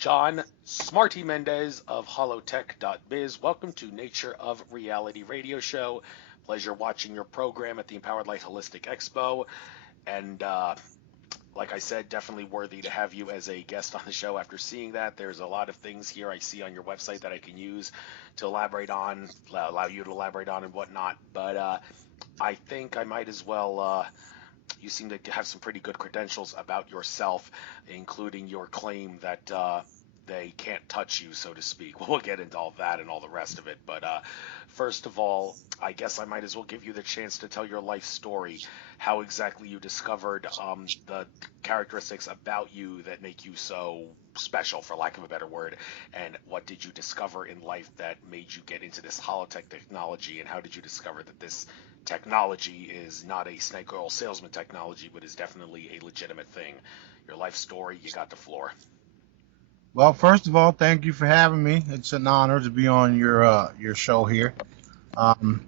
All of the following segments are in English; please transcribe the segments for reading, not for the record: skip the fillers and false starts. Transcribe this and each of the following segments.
John Smarty Mendez of HOLOTECH.biz. Welcome to Nature of Reality Radio Show. Pleasure watching your program at the Empowered Light Holistic Expo. And like I said, definitely worthy to have you as a guest on the show after seeing that. There's a lot of things here I see on your website that I can use to elaborate on, allow you to elaborate on and whatnot. But I think I might as well. You seem to have some pretty good credentials about yourself, including your claim that they can't touch you, so to speak. We'll get into all that and all the rest of it. But first of all, I guess I might as well give you the chance to tell your life story, how exactly you discovered the characteristics about you that make you so special, for lack of a better word, and what did you discover in life that made you get into this holotech technology, and how did you discover that this technology is not a snake oil salesman technology, but is definitely a legitimate thing. Your life story, you got the floor. Well, first of all, thank you for having me. It's an honor to be on your show here. Um,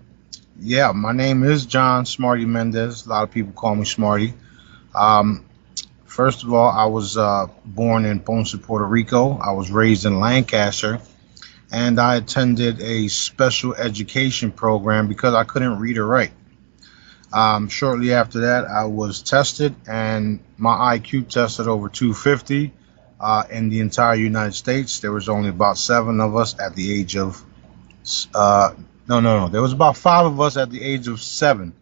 yeah, my name is John Smarty Mendez. A lot of people call me Smarty. Um, First of all, I was born in Ponce, Puerto Rico. I was raised in Lancaster, and I attended a special education program because I couldn't read or write. Shortly after that, I was tested, and my IQ tested over 250. In the entire United States, there was only about seven of us at the age of, no. There was about five of us at the age of seven.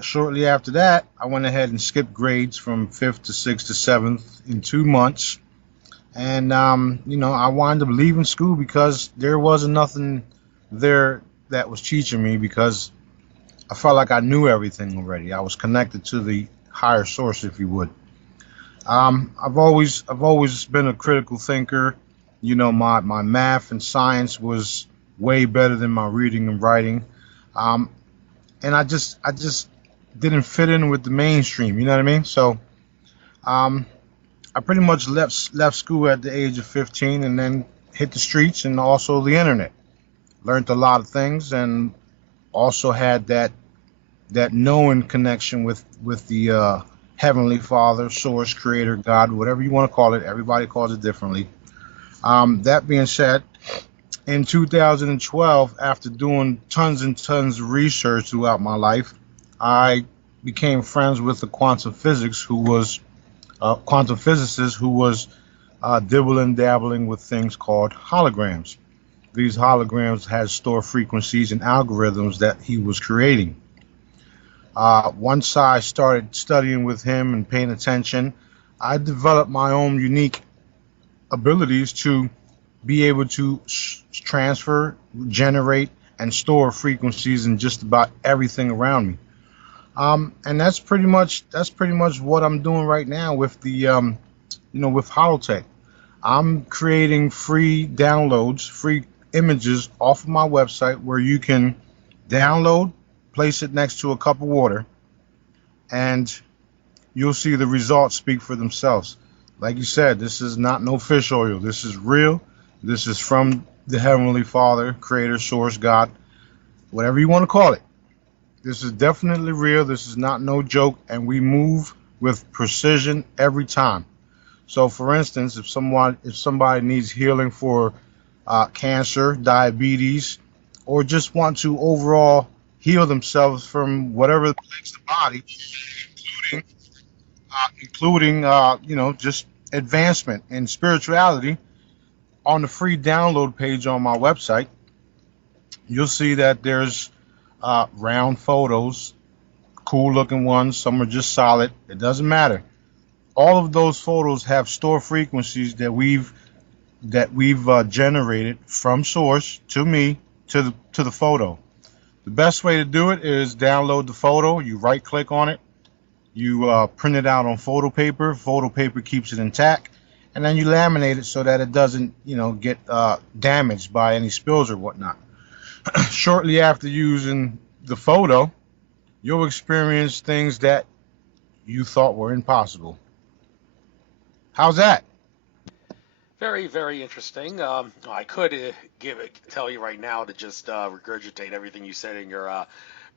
Shortly after that, I went ahead and skipped grades from fifth to sixth to seventh in 2 months. And, I wound up leaving school because there wasn't nothing there that was teaching me because I felt like I knew everything already. I was connected to the higher source, if you would. I've always been a critical thinker. My math and science was way better than my reading and writing. Um, and I just didn't fit in with the mainstream. You know what I mean? So um, I pretty much left school at the age of 15 and then hit the streets and also the internet. Learned a lot of things and also had that knowing connection with the Heavenly Father, Source, Creator, God, whatever you want to call it. Everybody calls it differently. That being said, in 2012, after doing tons and tons of research throughout my life, I became friends with a quantum physicist who was dibbling dabbling with things called holograms. These holograms had stored frequencies and algorithms that he was creating. Once I started studying with him and paying attention, I developed my own unique abilities to be able to transfer, generate, and store frequencies in just about everything around me. And that's pretty much what I'm doing right now with with Holotech. I'm creating free downloads, free images off of my website where you can download, place it next to a cup of water, and you'll see the results speak for themselves. Like you said, this is not no fish oil. This is real. This is from the Heavenly Father, Creator, Source, God, whatever you want to call it. This is definitely real. This is not no joke, and we move with precision every time. So, for instance, if somebody needs healing for cancer, diabetes, or just want to overall heal themselves from whatever plagues the body, including just advancement in spirituality, on the free download page on my website, you'll see that there's round photos, cool looking ones. Some are just solid. It doesn't matter. All of those photos have store frequencies that we've generated from source to me to the photo. The best way to do it is download the photo. You right click on it. You print it out on photo paper. Photo paper keeps it intact, and then you laminate it so that it doesn't, get damaged by any spills or whatnot. Shortly after using the photo, you'll experience things that you thought were impossible. How's that? Very, very interesting. I could tell you right now to just regurgitate everything you said in your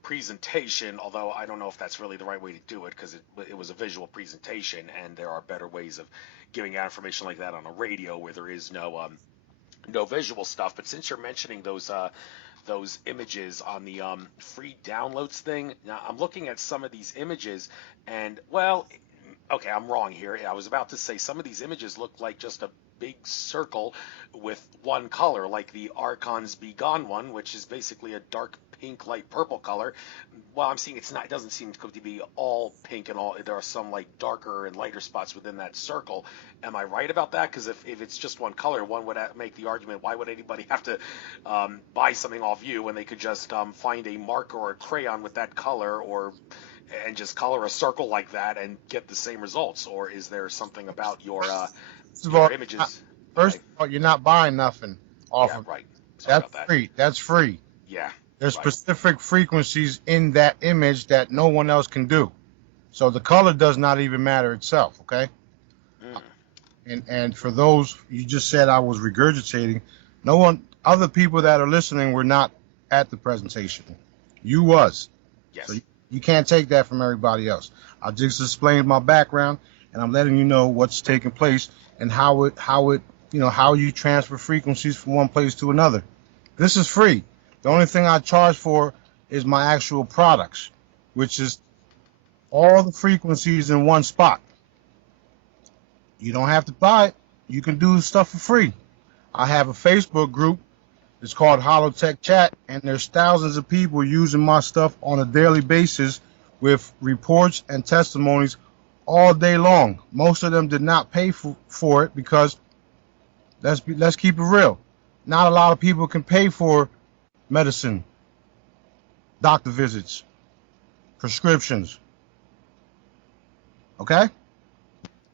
presentation, although I don't know if that's really the right way to do it because it was a visual presentation, and there are better ways of giving out information like that on a radio where there is no visual stuff. But since you're mentioning those images on the free downloads thing, now I'm looking at some of these images, and well, okay, I'm wrong here. I was about to say some of these images look like just a big circle with one color, like the Archon's Be Gone one, which is basically a dark pink, light purple color. Well, I'm seeing it's not. It doesn't seem to be all pink and all. There are some like darker and lighter spots within that circle. Am I right about that? Because if it's just one color, one would make the argument: why would anybody have to buy something off you when they could just find a marker or a crayon with that color, or and just color a circle like that and get the same results? Or is there something about your images? First of all, you're not buying nothing off of right. Sorry that's free. That's free. Yeah. There's specific frequencies in that image that no one else can do. So the color does not even matter itself, okay? And for those, you just said I was regurgitating. No one, other people that are listening were not at the presentation. You was. Yes. So you can't take that from everybody else. I just explained my background, and I'm letting you know what's taking place and how you transfer frequencies from one place to another. This is free. The only thing I charge for is my actual products, which is all the frequencies in one spot. You don't have to buy it. You can do stuff for free. I have a Facebook group. It's called HOLOTECH Chat, and there's thousands of people using my stuff on a daily basis with reports and testimonies all day long. Most of them did not pay for it because let's keep it real. Not a lot of people can pay for medicine, doctor visits, prescriptions. Okay?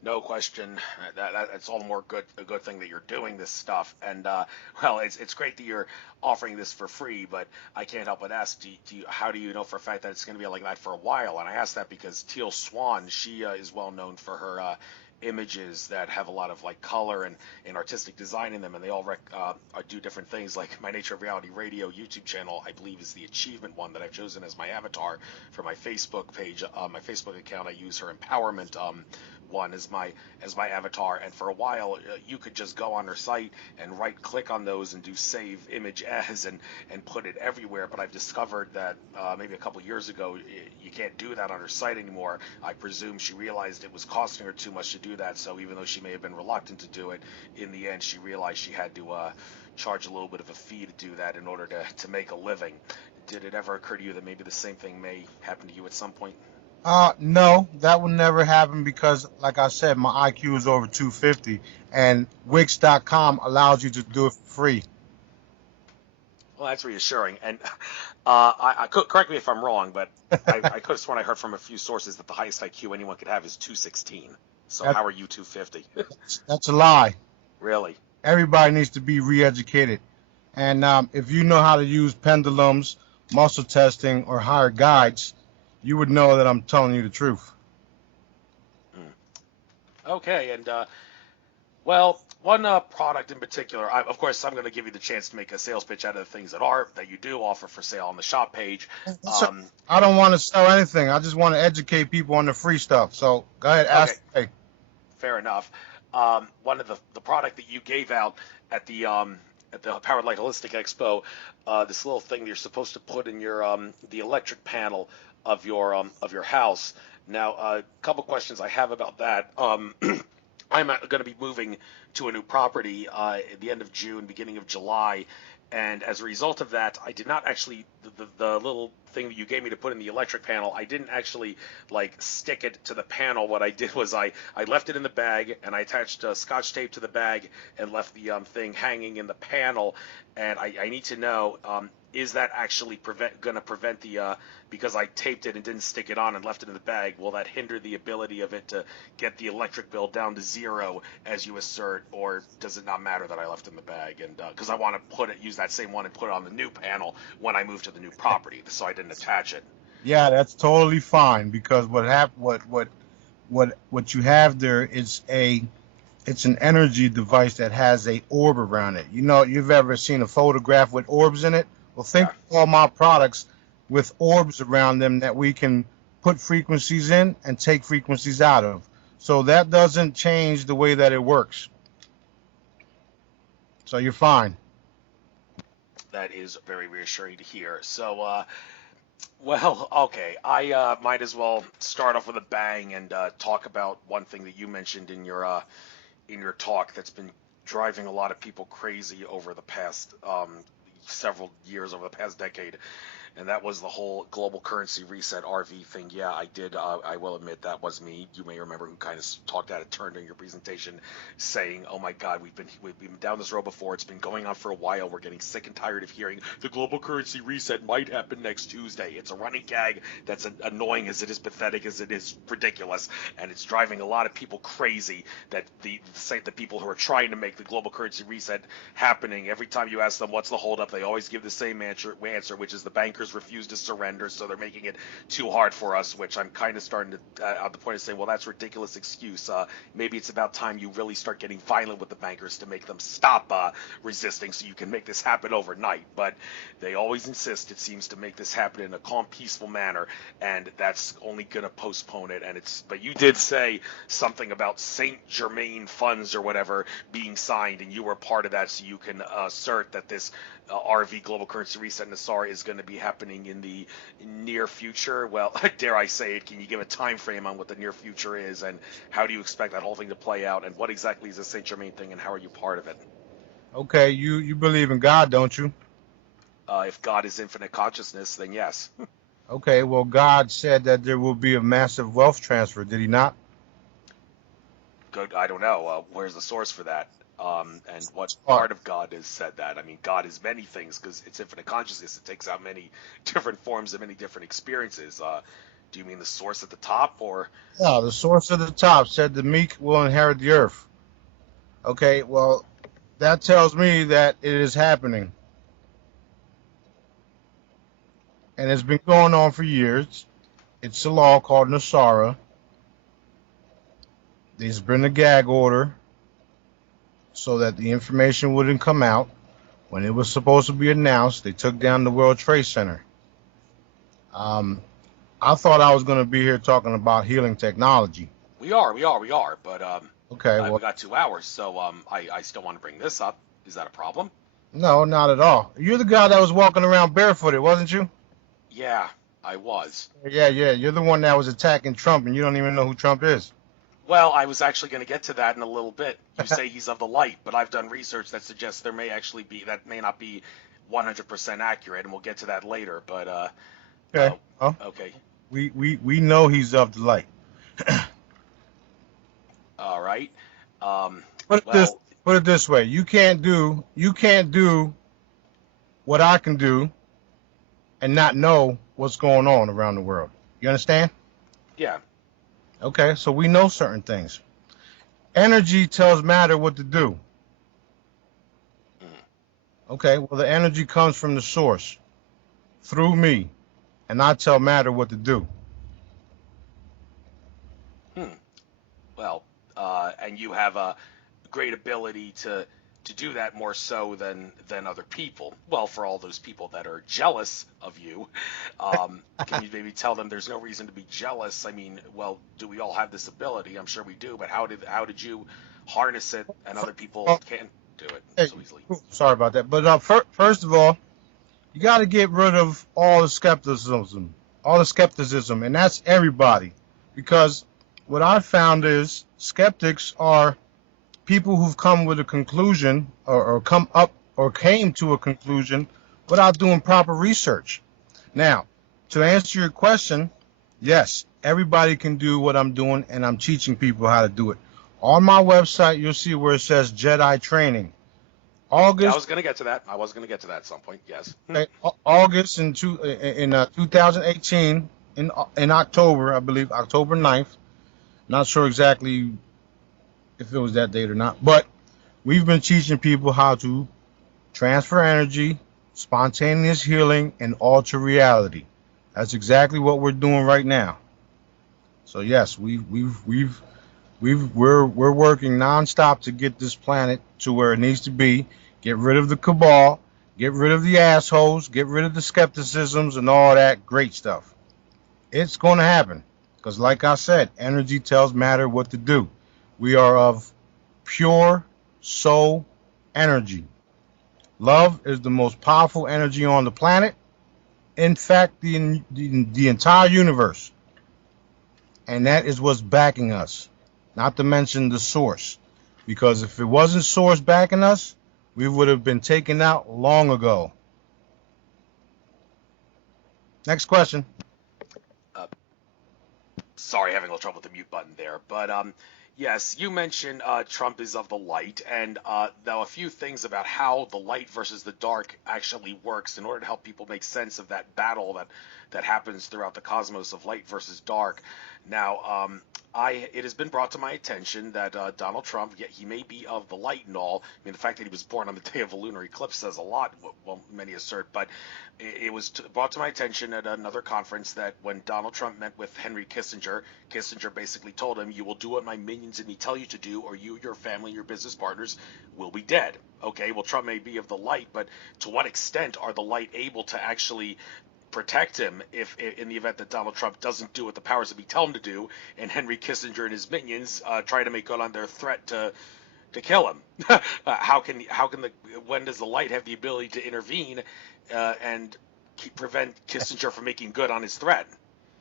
No question. That's all the more a good thing that you're doing this stuff. And well, it's great that you're offering this for free. But I can't help but ask, how do you know for a fact that it's going to be like that for a while? And I ask that because Teal Swan, she is well known for her images that have a lot of like color and artistic design in them, and they all do different things. Like my Nature of Reality Radio YouTube channel, I believe, is the achievement one that I've chosen as my avatar for my Facebook page. My Facebook account, I use her empowerment one as my avatar, and for a while you could just go on her site and right click on those and do save image as and put it everywhere. But I've discovered that maybe a couple years ago you can't do that on her site anymore. I presume she realized it was costing her too much to do that, so even though she may have been reluctant to do it, in the end she realized she had to charge a little bit of a fee to do that in order to make a living. Did it ever occur to you that maybe the same thing may happen to you at some point? No, that would never happen because, like I said, my IQ is over 250, and Wix.com allows you to do it for free. Well, that's reassuring. And I could, correct me if I'm wrong, but I could have sworn I heard from a few sources that the highest IQ anyone could have is 216. So how are you 250? That's a lie. Really? Everybody needs to be re-educated. And if you know how to use pendulums, muscle testing, or hire guides, you would know that I'm telling you the truth. Okay, and well, one product in particular, of course, I'm going to give you the chance to make a sales pitch out of the things that you do offer for sale on the shop page. I don't want to sell anything. I just want to educate people on the free stuff. So go ahead, ask. Okay. Fair enough. One of the product that you gave out at the Powered Light Holistic Expo, this little thing you're supposed to put in your the electric panel of your house. Now, a couple questions I have about that. I'm going to be moving to a new property at the end of June, beginning of July, and as a result of that, I did not actually the little thing that you gave me to put in the electric panel, I didn't actually like stick it to the panel. What I did was I left it in the bag, and I attached Scotch tape to the bag and left the thing hanging in the panel. And I need to know, is that actually going to prevent the because I taped it and didn't stick it on and left it in the bag, will that hinder the ability of it to get the electric bill down to zero, as you assert, or does it not matter that I left it in the bag? And because I want to use that same one and put it on the new panel when I move to the new property, so I didn't attach it. Yeah, that's totally fine, because what you have there is it's an energy device that has a orb around it. You know, you've ever seen a photograph with orbs in it? Well, think of all my products with orbs around them that we can put frequencies in and take frequencies out of. So that doesn't change the way that it works. So you're fine. That is very reassuring to hear. So, well, okay, I might as well start off with a bang and talk about one thing that you mentioned in your talk that's been driving a lot of people crazy over the past several years, over the past decade, and that was the whole global currency reset RV thing. Yeah, I did. I will admit that was me. You may remember who kind of talked out of turn during your presentation, saying, "Oh my God, we've been down this road before. It's been going on for a while. We're getting sick and tired of hearing the global currency reset might happen next Tuesday." It's a running gag that's annoying as it is pathetic as it is ridiculous, and it's driving a lot of people crazy. That the people who are trying to make the global currency reset happening, every time you ask them what's the holdup, they always give the same answer, which is the bankers refuse to surrender, so they're making it too hard for us, which I'm kind of starting to, at the point of saying, well, that's a ridiculous excuse. Maybe it's about time you really start getting violent with the bankers to make them stop resisting so you can make this happen overnight. But they always insist, it seems, to make this happen in a calm, peaceful manner, and that's only going to postpone it. But you did say something about Saint Germain funds or whatever being signed, and you were part of that, so you can assert that this RV global currency reset Nassar is going to be happening in the near future. Well, dare I say it, can you give a time frame on what the near future is, and how do you expect that whole thing to play out, and what exactly is the Saint Germain thing, and how are you part of it? Okay, you believe in God, don't you? If God is infinite consciousness, then yes. Okay, well, God said that there will be a massive wealth transfer, did he not? Good. I don't know. Where's the source for that? And what Oh, part of God has said that? I mean, God is many things because it's infinite consciousness. It takes out many different forms and many different experiences. Do you mean the source at the top, or? yeah, the source at the top said the meek will inherit the earth. Okay, well, that tells me that it is happening. And it's been going on for years. It's a law called Nasara. There's been a gag order so that the information wouldn't come out. When it was supposed to be announced, they took down the World Trade Center. Um, I thought I was going to be here talking about healing technology. We are. But Okay, we well, got 2 hours, so I still want to bring this up. Is that a problem? no, not at all. You're the guy that was walking around barefooted, wasn't you? Yeah, I was. Yeah, yeah. You're the one that was attacking Trump, and you don't even know who Trump is. Well, I was actually going to get to that in a little bit. You say he's of the light, but I've done research that suggests that may not be 100% accurate, and we'll get to that later. But Okay. Well, okay, we know he's of the light. all right. Um, Put it this well, put it this way. You can't do what I can do and not know what's going on around the world. You understand? yeah. Okay, so we know certain things. Energy tells matter what to do. Mm, Okay, well the energy comes from the source through me, and I tell matter what to do. hmm. Well, and you have a great ability to do that more so than other people. Well, for all those people that are jealous of you, can you maybe tell them there's no reason to be jealous? I mean, well, do we all have this ability? I'm sure we do, but how did you harness it, and other people Oh, can't do it hey, so easily? sorry about that. But first of all, you got to get rid of all the skepticism, and that's everybody. Because what I found is skeptics are people who've come with a conclusion or come up or came to a conclusion without doing proper research. Now, to answer your question, yes, everybody can do what I'm doing, and I'm teaching people how to do it. On my website, you'll see where it says Jedi Training. Yeah, I August, was gonna get to that. I was gonna get to that at some point. Yes. August in 2018 in October, I believe October 9th. Not sure exactly if it was that date or not, but we've been teaching people how to transfer energy, spontaneous healing, and alter reality. That's exactly what we're doing right now. So yes, we're working nonstop to get this planet to where it needs to be. Get rid of the cabal, Get rid of the assholes, get rid of the skepticisms and all that great stuff. It's going to happen. Because like I said, energy tells matter what to do. We are of pure soul energy. Love is the most powerful energy on the planet. In fact, the entire universe. And that is what's backing us. Not to mention the source. Because if it wasn't source backing us, we would have been taken out long ago. Next question. Sorry, having a little trouble with the mute button there. But yes, you mentioned Trump is of the light, and now a few things about how the light versus the dark actually works in order to help people make sense of that battle that happens throughout the cosmos of light versus dark. Now, it has been brought to my attention that Donald Trump, yeah, he may be of the light and all. I mean, the fact that he was born on the day of a lunar eclipse says a lot, well, many assert, but it was brought to my attention at another conference that when Donald Trump met with Henry Kissinger, Kissinger basically told him, you will do what my minions and me tell you to do, or you, your family, your business partners will be dead. Okay, well, Trump may be of the light, but to what extent are the light able to actually protect him if in the event that Donald Trump doesn't do what the powers that be tell him to do, and Henry Kissinger and his minions try to make good on their threat to kill him? When does the light have the ability to intervene and prevent Kissinger from making good on his threat?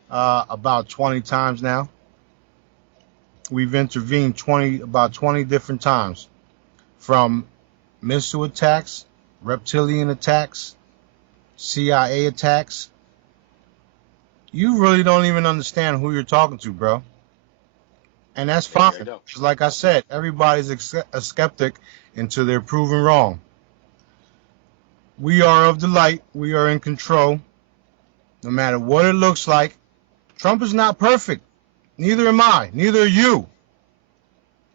About 20 times now. We've intervened about 20 different times, from missile attacks, reptilian attacks, CIA attacks. You really don't even understand who you're talking to, bro. And that's fine. Yeah, like I said, everybody's a skeptic until they're proven wrong. We are of the light. We are in control. No matter what it looks like. Trump is not perfect. Neither am I. Neither are you.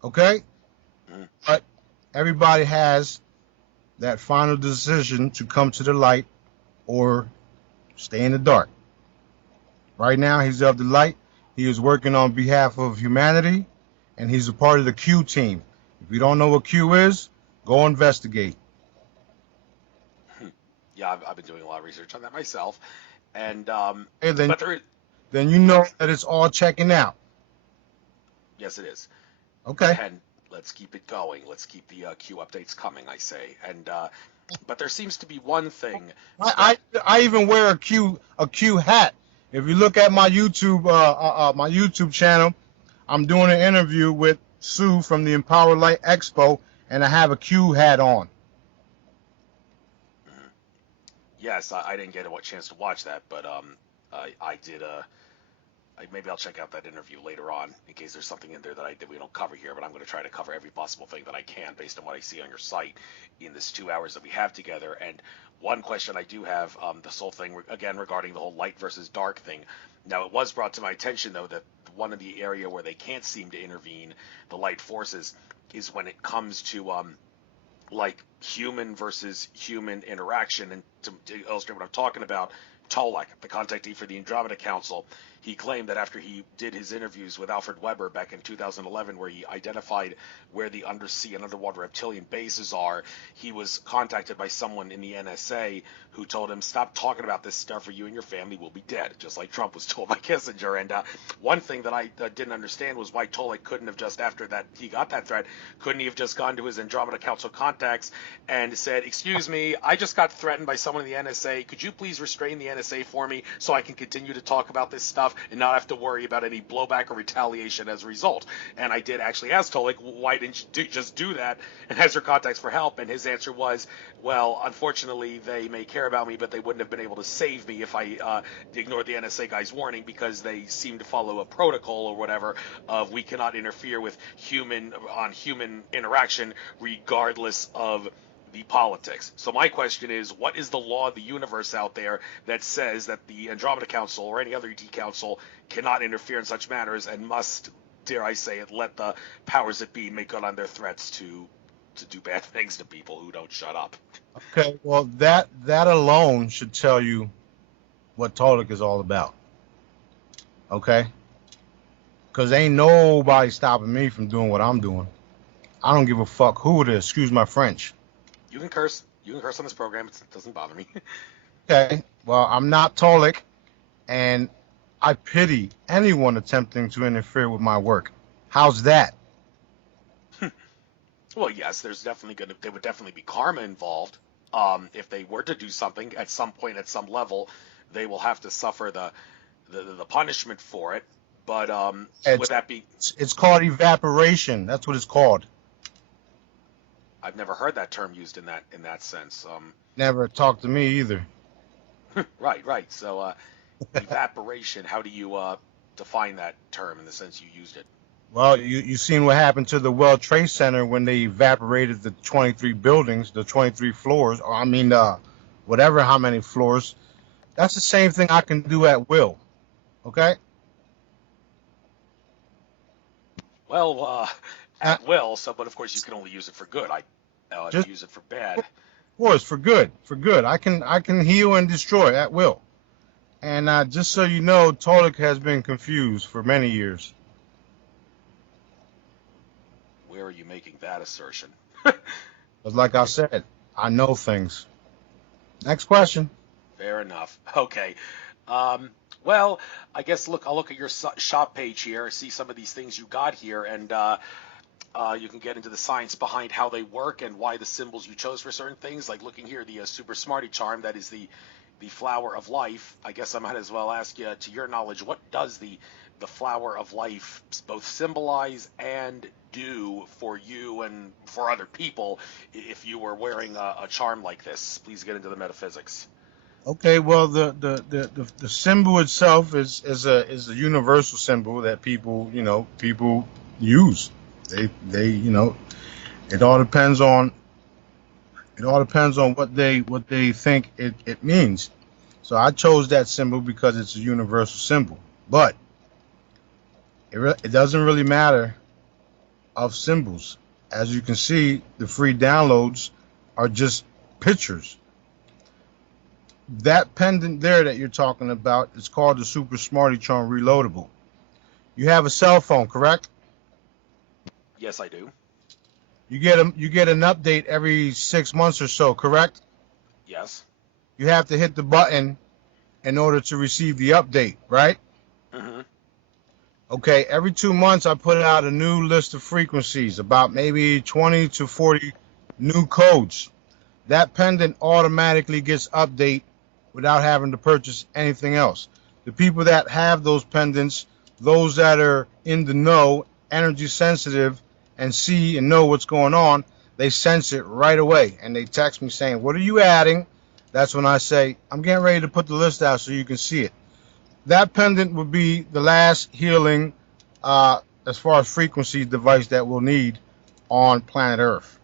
Okay? But everybody has that final decision to come to the light or stay in the dark. Right now, he's of the light. He is working on behalf of humanity, and he's a part of the Q team. If you don't know what Q is, go investigate. Yeah, I've been doing a lot of research on that myself. And then you know that it's all checking out. Yes, it is. Okay. And let's keep it going. Let's keep the Q updates coming, I say. And but there seems to be one thing. I even wear a Q hat. If you look at my YouTube channel, I'm doing an interview with Sue from the Empower Light Expo, and I have a Q hat on. Yes, I didn't get a chance to watch that, but I did. Maybe I'll check out that interview later on in case there's something in there that we don't cover here. But I'm going to try to cover every possible thing that I can based on what I see on your site in this 2 hours that we have together. And one question I do have, this whole thing again regarding the whole light versus dark thing. Now, it was brought to my attention though that one of the area where they can't seem to intervene, the light forces, is when it comes to like human versus human interaction. And to illustrate what I'm talking about, Tolek, the contactee for the Andromeda Council, he claimed that after he did his interviews with Alfred Weber back in 2011, where he identified where the undersea and underwater reptilian bases are, he was contacted by someone in the NSA who told him, stop talking about this stuff or you and your family will be dead, just like Trump was told by Kissinger. And one thing that I didn't understand was why Tolek couldn't have just, after that he got that threat, couldn't he have just gone to his Andromeda Council contacts and said, excuse me, I just got threatened by someone in the NSA. Could you please restrain the NSA for me so I can continue to talk about this stuff and not have to worry about any blowback or retaliation as a result? And I did actually ask Tolek, why didn't you just do that and ask your contacts for help? And his answer was, well, unfortunately, they may care about me, but they wouldn't have been able to save me if I ignored the NSA guy's warning, because they seem to follow a protocol or whatever of we cannot interfere with human interaction regardless of the politics. So my question is, what is the law of the universe out there that says that the Andromeda Council or any other ET council cannot interfere in such matters and must, dare I say it, let the powers that be make good on their threats to do bad things to people who don't shut up? Okay, well, that alone should tell you what Tolek is all about. Okay? Because ain't nobody stopping me from doing what I'm doing. I don't give a fuck who it is. Excuse my French. You can curse. You can curse on this program. It doesn't bother me. Okay, well, I'm not Tolik, and I pity anyone attempting to interfere with my work. How's that? Well, yes, there would definitely be karma involved. If they were to do something at some point, at some level, they will have to suffer the punishment for it. But would It's that be? it's called evaporation. That's what it's called. I've never heard that term used in that sense. Never talked to me either. Right, right. So evaporation. How do you define that term in the sense you used it? Well, you seen what happened to the World Trade Center when they evaporated the 23 buildings, the 23 floors, or I mean, whatever, how many floors. That's the same thing I can do at will. Okay? Well, Uh, at will. So, but of course, you can only use it for good. If just you use it for bad, of course, for good, for good. I can heal and destroy at will. And just so you know, Tolik has been confused for many years. where are you making that assertion? But like I said, I know things. Next question. Fair enough. Okay. Um, well, I guess I'll look at your shop page here, see some of these things you got here, and you can get into the science behind how they work and why the symbols you chose for certain things. Like looking here, the Super Smarty charm, that is the flower of life. I guess I might as well ask you, to your knowledge, what does the flower of life both symbolize and do for you and for other people if you were wearing a charm like this? Please get into the metaphysics. Okay, well, the symbol itself is a universal symbol that people use. They it all depends on what they think it means. So I chose that symbol because it's a universal symbol. But it doesn't really matter of symbols. As you can see, the free downloads are just pictures. That pendant there that you're talking about is called the Super Smarty Charm Reloadable. You have a cell phone, correct? Yes, I do. You get an update every 6 months or so, correct? Yes. You have to hit the button in order to receive the update, right? Hmm. Okay, every 2 months I put out a new list of frequencies, about maybe 20 to 40 new codes. That pendant automatically gets update without having to purchase anything else. The people that have those pendants, those that are in the know, energy sensitive, and see and know what's going on, they sense it right away. And they text me saying, "What are you adding?" That's when I say, "I'm getting ready to put the list out so you can see it." That pendant would be the last healing, as far as frequency device that we'll need on planet Earth.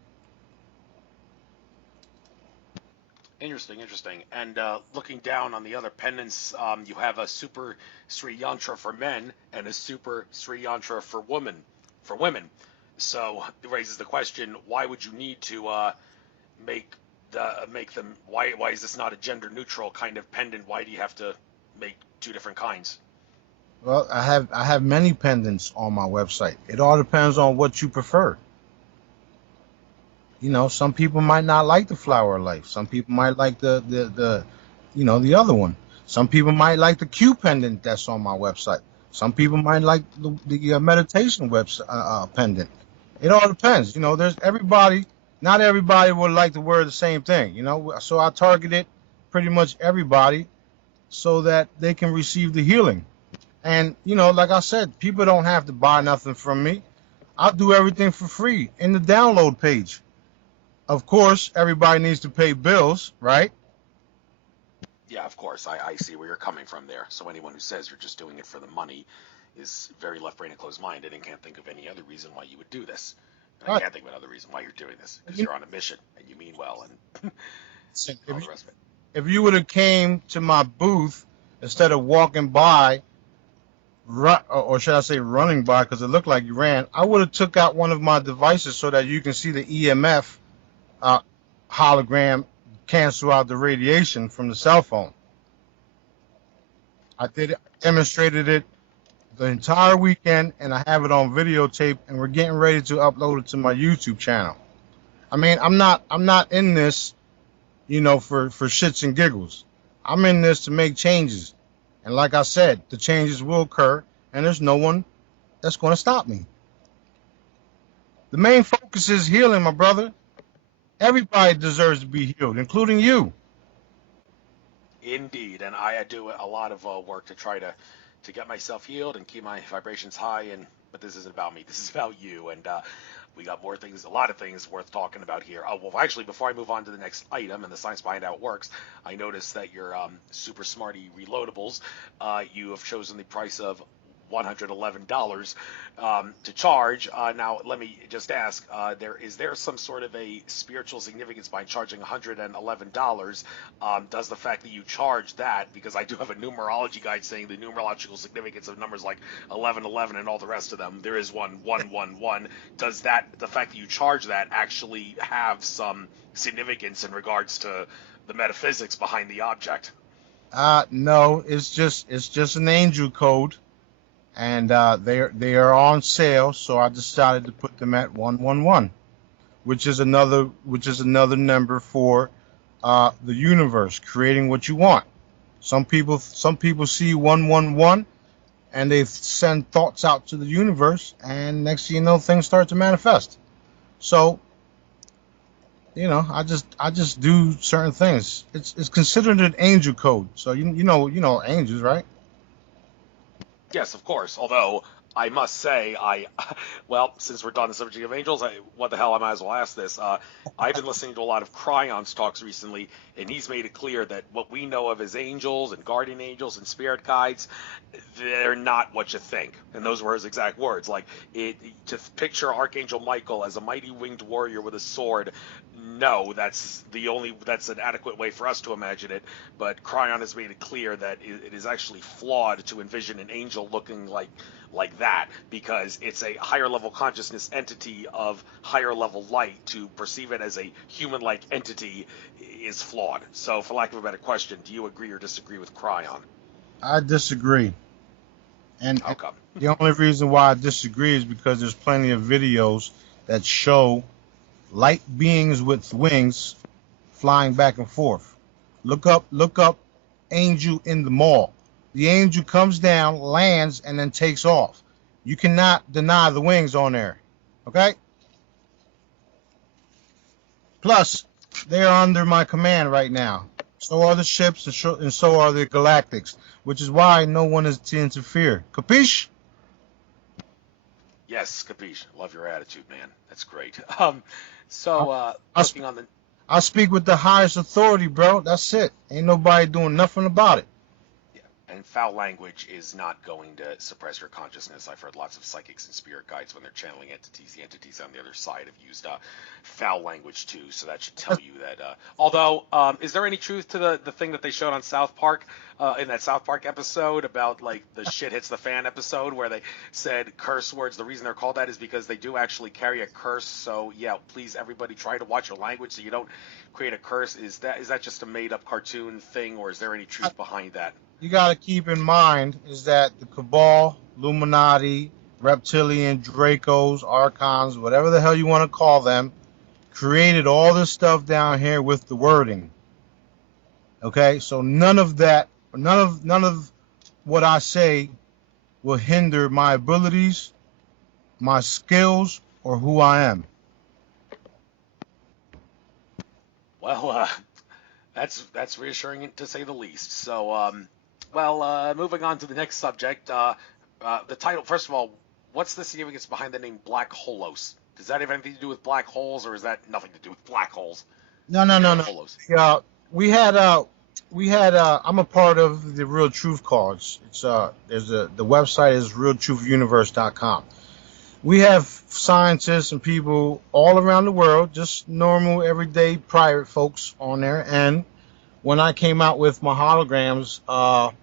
Interesting, interesting. And looking down on the other pendants, you have a Super Sri Yantra for men and a Super Sri Yantra for women. For women. So it raises the question: why would you need to make make them? Why is this not a gender neutral kind of pendant? Why do you have to make two different kinds? Well, I have many pendants on my website. It all depends on what you prefer. Some people might not like the flower of life. Some people might like the other one. Some people might like the Q pendant that's on my website. Some people might like the meditation website pendant. It all depends. There's everybody. Not everybody would like to wear the same thing. So I targeted pretty much everybody so that they can receive the healing. And like I said, people don't have to buy nothing from me. I'll do everything for free in the download page. Of course, everybody needs to pay bills, right? Yeah, of course. I see where you're coming from there. So anyone who says you're just doing it for the money is very left-brained and closed-minded and can't think of any other reason why you would do this. And I Right. can't think of another reason why you're doing this because You you're on a mission and you mean well and If all you, the rest of it. if you would have came to my booth instead of walking by, or should I say running by, because it looked like you ran, I would have took out one of my devices so that you can see the EMF uh, hologram cancel out the radiation from the cell phone. I did it, demonstrated it the entire weekend, and I have it on videotape, and we're getting ready to upload it to my YouTube channel. I mean, I'm not in this for shits and giggles. I'm in this to make changes. And like I said, the changes will occur, and there's no one that's going to stop me. The main focus is healing, my brother. Everybody deserves to be healed, including you. Indeed, and I do a lot of work to try to get myself healed and keep my vibrations high. And but this isn't about me. This is about you. And we got more things, a lot of things worth talking about here. Oh, well, actually, before I move on to the next item and the science behind how it works, I noticed that your Super Smarty reloadables, you have chosen the price of $111 to charge. Now, let me just ask: is there some sort of a spiritual significance by charging $111? Does the fact that you charge that, because I do have a numerology guide saying the numerological significance of numbers like 1111 and all the rest of them, there is 111. Does the fact that you charge that actually have some significance in regards to the metaphysics behind the object? No, it's just an angel code. And they are on sale, so I decided to put them at 111, which is another number for the universe creating what you want. Some people see 111 and they send thoughts out to the universe, and next thing you know, things start to manifest. So I just do certain things. It's considered an angel code. So you know angels, right? Yes, of course. Although I must say, well, since we're on the subject of angels, what the hell, I might as well ask this. I've been listening to a lot of Cryon's talks recently, and he's made it clear that what we know of as angels and guardian angels and spirit guides, they're not what you think. And those were his exact words. Like, to picture Archangel Michael as a mighty winged warrior with a sword, no, that's an adequate way for us to imagine it. But Cryon has made it clear that it is actually flawed to envision an angel looking like that, because it's a higher level consciousness entity of higher level light. To perceive it as a human-like entity is flawed. So, for lack of a better question, do you agree or disagree with Cryon? I disagree. And how come? The only reason why I disagree is because there's plenty of videos that show light beings with wings flying back and forth. Look up angel in the mall. The angel comes down, lands, and then takes off. You cannot deny the wings on there. Okay? Plus, they are under my command right now. So are the ships, and so are the galactics, which is why no one is to interfere. Capiche? Yes, capiche. Love your attitude, man. That's great. I speak with the highest authority, bro. That's it. Ain't nobody doing nothing about it. And foul language is not going to suppress your consciousness. I've heard lots of psychics and spirit guides, when they're channeling entities, the entities on the other side have used foul language too. So that should tell you that. Although, is there any truth to the thing that they showed on South Park, in that South Park episode about like the shit hits the fan episode, where they said curse words? The reason they're called that is because they do actually carry a curse. So yeah, please everybody try to watch your language so you don't create a curse. Is that just a made up cartoon thing, or is there any truth behind that? You got to keep in mind is that the Cabal, Illuminati, Reptilian, Dracos, Archons, whatever the hell you want to call them, created all this stuff down here with the wording. Okay, so none of what I say will hinder my abilities, my skills, or who I am. Well, that's reassuring to say the least. So, moving on to the next subject. The title, first of all, what's the significance behind the name Black Holos? Does that have anything to do with black holes, or is that nothing to do with black holes? No. Holos. We had. I'm a part of the Real Truth Cards. It's the website is realtruthuniverse.com. We have scientists and people all around the world, just normal, everyday, private folks on there. And when I came out with my holograms about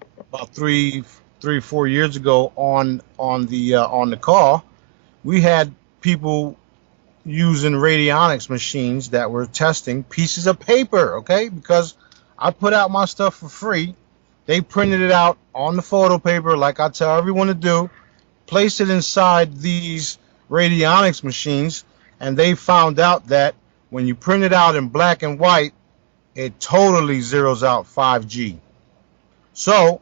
4 years ago on the call, we had people using radionics machines that were testing pieces of paper, okay? Because I put out my stuff for free. They printed it out on the photo paper like I tell everyone to do, placed it inside these radionics machines, and they found out that when you print it out in black and white, it totally zeroes out 5G. So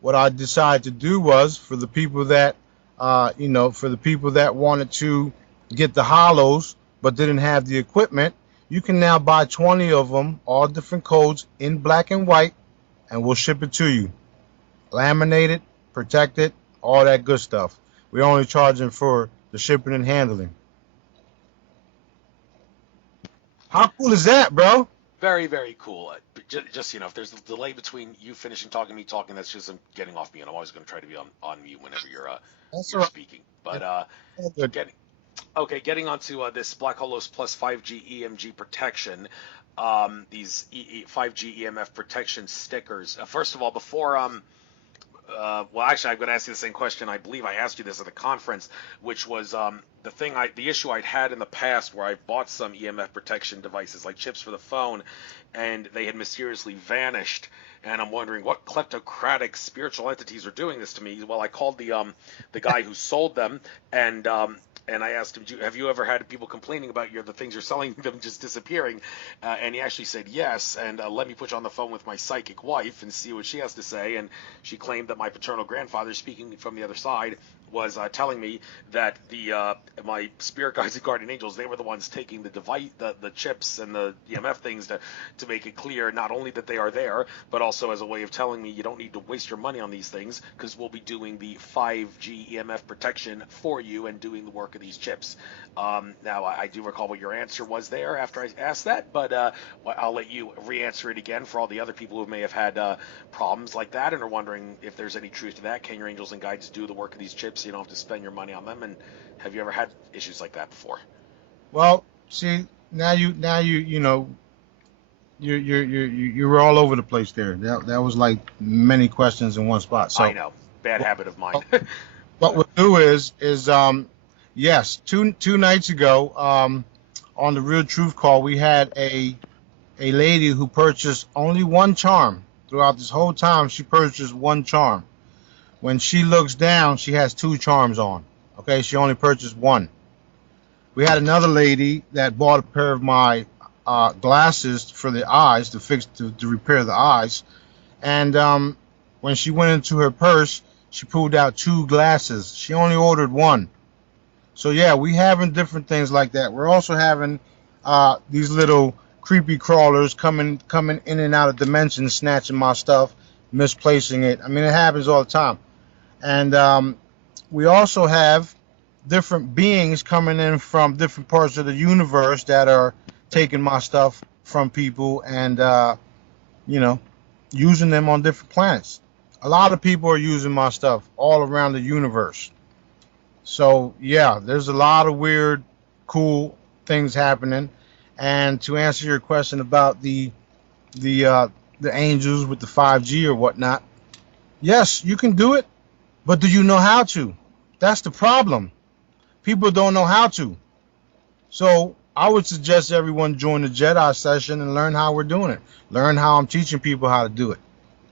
what I decided to do was for the people that, for the people that wanted to get the hollows but didn't have the equipment, you can now buy 20 of them, all different codes in black and white, and we'll ship it to you. Laminated, protected, all that good stuff. We're only charging for the shipping and handling. How cool is that, bro? Very, very cool. Just, if there's a delay between you finishing talking and me talking, that's just getting off me, and I'm always going to try to be on mute whenever That's you're all speaking. But good. getting onto this Black Holos Plus 5G EMG protection, these 5G EMF protection stickers. First of all, before well, actually, I'm going to ask you the same question. I believe I asked you this at the conference, which was the issue I'd had in the past where I bought some EMF protection devices like chips for the phone, and they had mysteriously vanished. And I'm wondering what kleptocratic spiritual entities are doing this to me. Well, I called the guy who sold them, and I asked him, have you ever had people complaining about the things you're selling them just disappearing? And he actually said yes, and let me put you on the phone with my psychic wife and see what she has to say. And she claimed that my paternal grandfather, speaking from the other side, was telling me that my spirit guides and guardian angels, they were the ones taking the device, the chips and the EMF things to make it clear not only that they are there, but also as a way of telling me you don't need to waste your money on these things because we'll be doing the 5G EMF protection for you and doing the work of these chips. Now, I do recall what your answer was there after I asked that, but I'll let you re-answer it again for all the other people who may have had problems like that and are wondering if there's any truth to that. Can your angels and guides do the work of these chips so you don't have to spend your money on them? And have you ever had issues like that before? Well, see, now you were all over the place there. That was like many questions in one spot. So I know, bad habit of mine. what we'll do is yes, two nights ago on the Real Truth Call, we had a lady who purchased only one charm throughout this whole time. She purchased one charm. When she looks down, she has two charms on. Okay, she only purchased one. We had another lady that bought a pair of my glasses for the eyes to repair the eyes, and when she went into her purse, she pulled out two glasses. She only ordered one. So yeah, we having different things like that. We're also having these little creepy crawlers coming in and out of dimensions, snatching my stuff, misplacing it. I mean, it happens all the time. And we also have different beings coming in from different parts of the universe that are taking my stuff from people and using them on different planets. A lot of people are using my stuff all around the universe. So yeah, there's a lot of weird, cool things happening. And to answer your question about the angels with the 5G or whatnot, yes, you can do it, but do you know how to? That's the problem. People don't know how to. So I would suggest everyone join the Jedi session and learn how we're doing it. Learn how I'm teaching people how to do it,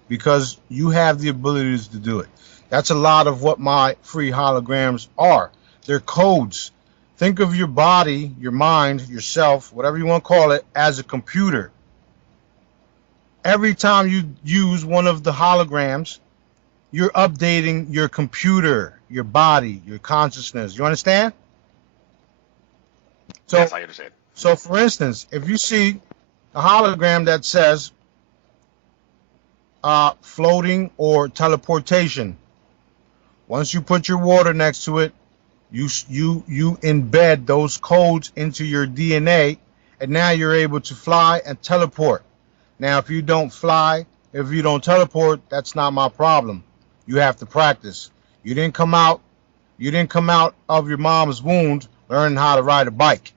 because you have the abilities to do it. That's a lot of what my free holograms are. They're codes. Think of your body, your mind, yourself, whatever you want to call it, as a computer. Every time you use one of the holograms, you're updating your computer, your body, your consciousness. You understand? So, yes, I understand. So, for instance, if you see a hologram that says floating or teleportation, once you put your water next to it, you embed those codes into your DNA, and now you're able to fly and teleport. Now, if you don't fly, if you don't teleport, that's not my problem. You have to practice. You didn't come out of your mom's womb learning how to ride a bike.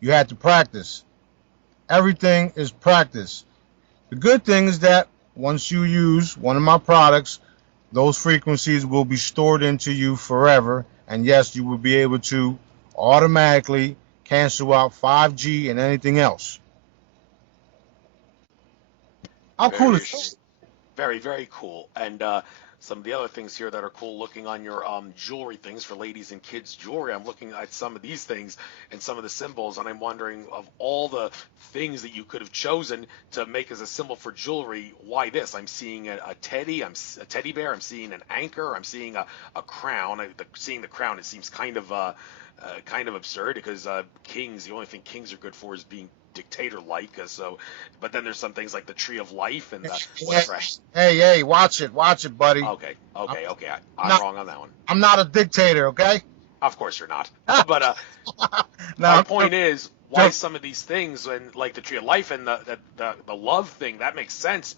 You had to practice. Everything is practice. The good thing is that once you use one of my products, those frequencies will be stored into you forever. And yes, you will be able to automatically cancel out 5G and anything else. How cool is that? Very, very cool. And some of the other things here that are cool, looking on your jewelry things for ladies and kids jewelry, I'm looking at some of these things and some of the symbols, and I'm wondering, of all the things that you could have chosen to make as a symbol for jewelry. Why this? I'm seeing a teddy, a teddy bear. I'm seeing an anchor. I'm seeing a crown. Seeing the crown, it seems kind of absurd because kings. The only thing kings are good for is being dictator-like. So, but then there's some things like the tree of life and the Hey, watch it, buddy. Okay. I'm wrong on that one. I'm not a dictator, okay? Of course you're not. But my point is, why some of these things, and like the tree of life and the love thing, that makes sense.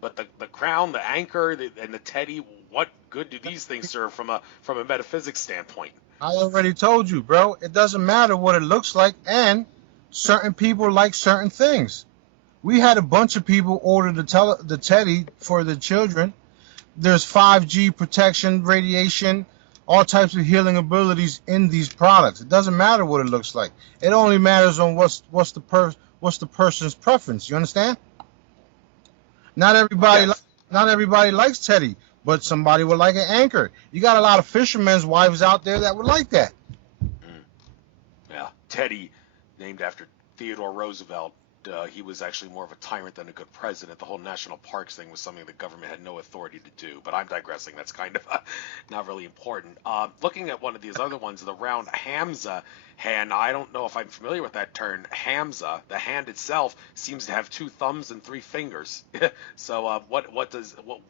But the crown, the anchor, and the teddy, what good do these things serve from a metaphysics standpoint? I already told you, bro. It doesn't matter what it looks like, and certain people like certain things. We had a bunch of people order the teddy for the children. There's 5G protection, radiation, all types of healing abilities in these products. It doesn't matter what it looks like. It only matters on what's the person's preference. You understand? Not everybody likes teddy, but somebody would like an anchor. You got a lot of fishermen's wives out there that would like that. Yeah, teddy, named after Theodore Roosevelt. He was actually more of a tyrant than a good president. The whole national parks thing was something the government had no authority to do. But I'm digressing. That's kind of not really important. Looking at one of these other ones, the round Hamza hand. I don't know if I'm familiar with that term. Hamza, the hand itself, seems to have 2 thumbs and 3 fingers. So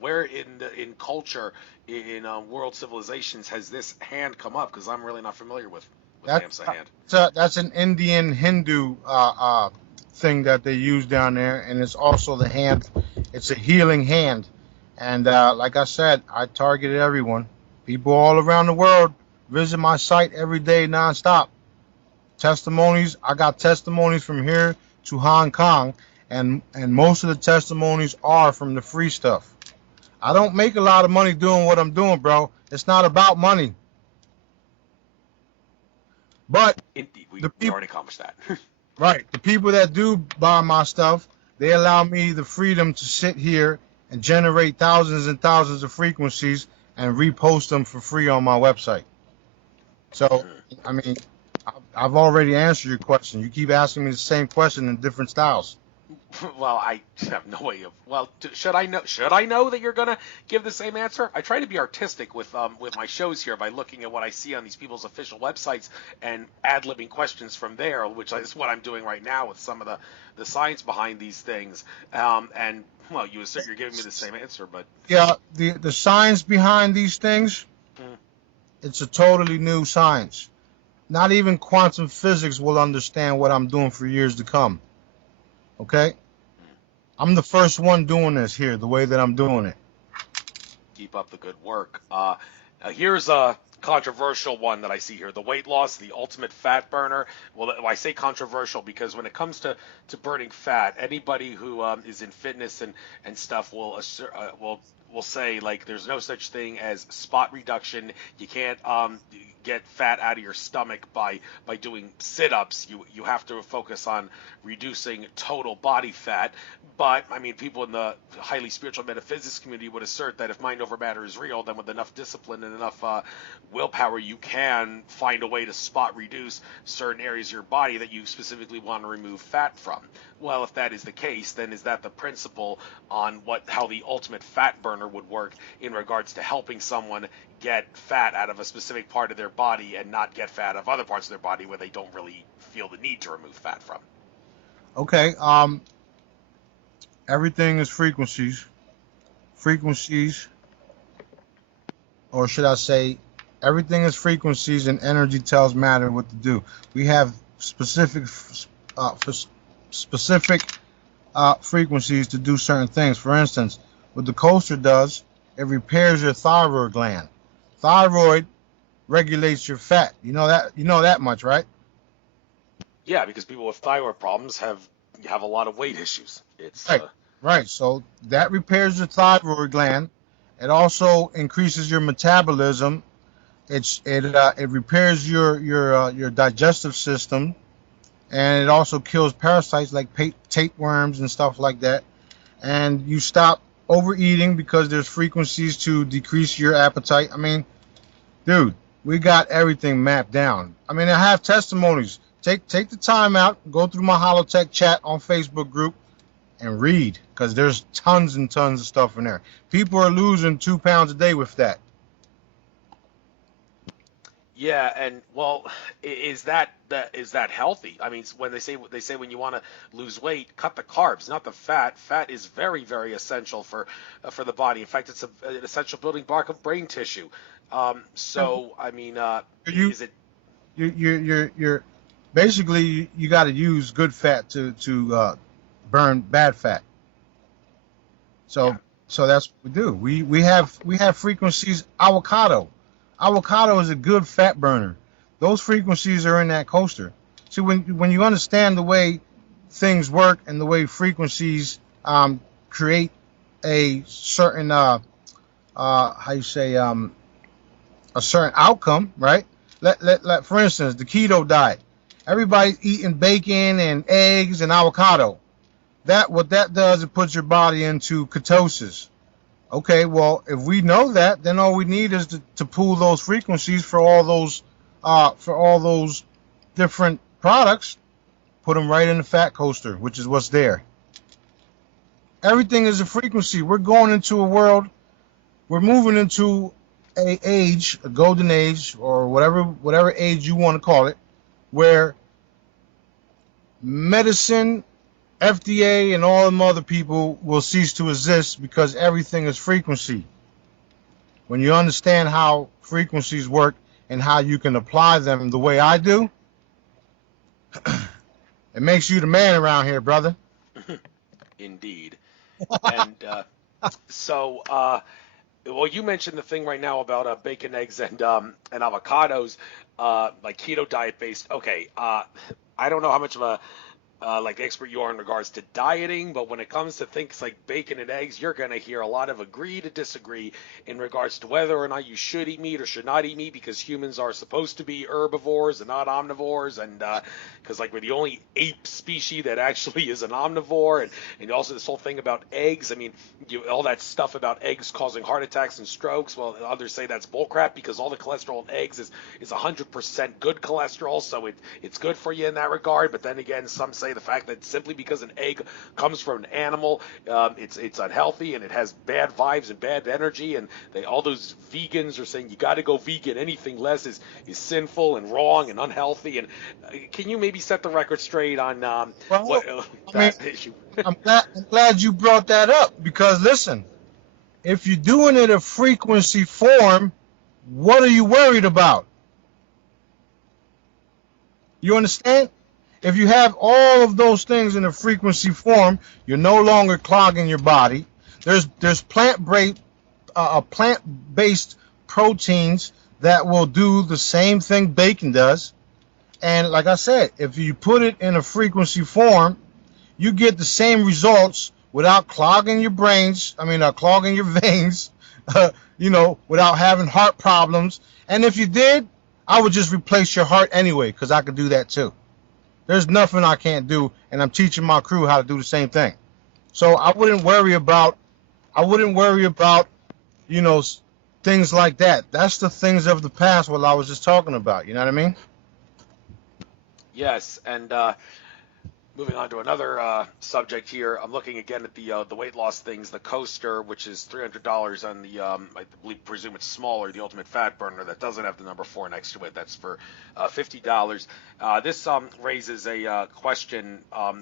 where in culture, in world civilizations, has this hand come up? Because I'm really not familiar with Hamza hand. That's an Indian Hindu thing that they use down there, and it's also the hand. It's a healing hand, and like I said, I targeted everyone. People all around the world visit my site every day nonstop. Testimonies, I got testimonies from here to Hong Kong, and most of the testimonies are from the free stuff. I don't make a lot of money doing what I'm doing, bro. It's not about money. But we already accomplished that. Right. The people that do buy my stuff, they allow me the freedom to sit here and generate thousands and thousands of frequencies and repost them for free on my website. So, I mean, I've already answered your question. You keep asking me the same question in different styles. Well, I have no way of. Well, should I know that you're gonna give the same answer? I try to be artistic with my shows here by looking at what I see on these people's official websites and ad-libbing questions from there, which is what I'm doing right now with some of the science behind these things. And well, you assert you're giving me the same answer, but yeah, the science behind these things, it's a totally new science. Not even quantum physics will understand what I'm doing for years to come. Okay? I'm the first one doing this here, the way that I'm doing it. Keep up the good work. Here's a controversial one that I see here. The weight loss, the ultimate fat burner. Well, I say controversial because when it comes to burning fat, anybody who is in fitness and stuff will say, like, there's no such thing as spot reduction. You can't get fat out of your stomach by doing sit-ups. You have to focus on reducing total body fat. But I mean, people in the highly spiritual metaphysics community would assert that if mind over matter is real, then with enough discipline and enough willpower, you can find a way to spot reduce certain areas of your body that you specifically want to remove fat from. Well, if that is the case, then is that the principle on how the ultimate fat burner would work in regards to helping someone get fat out of a specific part of their body and not get fat out of other parts of their body where they don't really feel the need to remove fat from? Okay. Everything is frequencies. Frequencies, or should I say, everything is frequencies, and energy tells matter what to do. We have specific frequencies to do certain things. For instance, what the coaster does, it repairs your thyroid gland. Thyroid regulates your fat. You know that much, right? Yeah, because people with thyroid problems have a lot of weight issues. It's right. So that repairs your thyroid gland. It also increases your metabolism. It repairs your digestive system, and it also kills parasites like tapeworms and stuff like that. And you stop overeating because there's frequencies to decrease your appetite. I mean, dude, we got everything mapped down. I mean, I have testimonies. Take the time out, go through my HOLOTECH chat on Facebook group and read, because there's tons and tons of stuff in there. People are losing 2 pounds a day with that. Yeah, and well, is that healthy? I mean, when they say when you want to lose weight, cut the carbs, not the fat. Fat is very, very essential for the body. In fact, it's an essential building block of brain tissue. So I mean, You is it? you're basically, you got to use good fat to burn bad fat. Yeah, So that's what we do. We have frequencies. Avocado is a good fat burner. Those frequencies are in that coaster. See, when you understand the way things work and the way frequencies create a certain how you say a certain outcome, right? Let for instance, the keto diet. Everybody's eating bacon and eggs and avocado. What that does, it puts your body into ketosis. Okay, well, if we know that, then all we need is to pool those frequencies for all those different products, put them right in the fat coaster, which is what's there. Everything is a frequency. We're going into a world, we're moving into a golden age, or whatever age you want to call it, where medicine, FDA, and all them other people will cease to exist, because everything is frequency. When you understand how frequencies work and how you can apply them the way I do, it makes you the man around here, brother. indeed. And so, well, you mentioned the thing right now about bacon, eggs, and avocados, like keto diet based. Okay, I don't know how much of a like expert you are in regards to dieting, but when it comes to things like bacon and eggs, you're going to hear a lot of agree to disagree in regards to whether or not you should eat meat or should not eat meat, because humans are supposed to be herbivores and not omnivores, and because like we're the only ape species that actually is an omnivore, and also this whole thing about eggs. I mean, all that stuff about eggs causing heart attacks and strokes. Well, others say that's bullcrap, because all the cholesterol in eggs is 100% good cholesterol, so it's good for you in that regard. But then again, some say the fact that simply because an egg comes from an animal, it's unhealthy and it has bad vibes and bad energy, and all those vegans are saying you got to go vegan. Anything less is sinful and wrong and unhealthy. And can you maybe set the record straight on Well, what I mean, that issue? I'm glad you brought that up, because listen, if you're doing it a frequency form, what are you worried about? You understand? If you have all of those things in a frequency form, you're no longer clogging your body. There's plant-based proteins that will do the same thing bacon does. And like I said, if you put it in a frequency form, you get the same results without clogging your brains. I mean, clogging your veins. Without having heart problems. And if you did, I would just replace your heart anyway, because I could do that too. There's nothing I can't do, and I'm teaching my crew how to do the same thing. So I wouldn't worry about you know things like that. That's the things of the past, what I was just talking about. You know what I mean? Yes, and moving on to another subject here, I'm looking again at the weight loss things. The coaster, which is $300 on the presume it's smaller, the Ultimate Fat Burner that doesn't have the number 4 next to it. That's for $50. This raises a question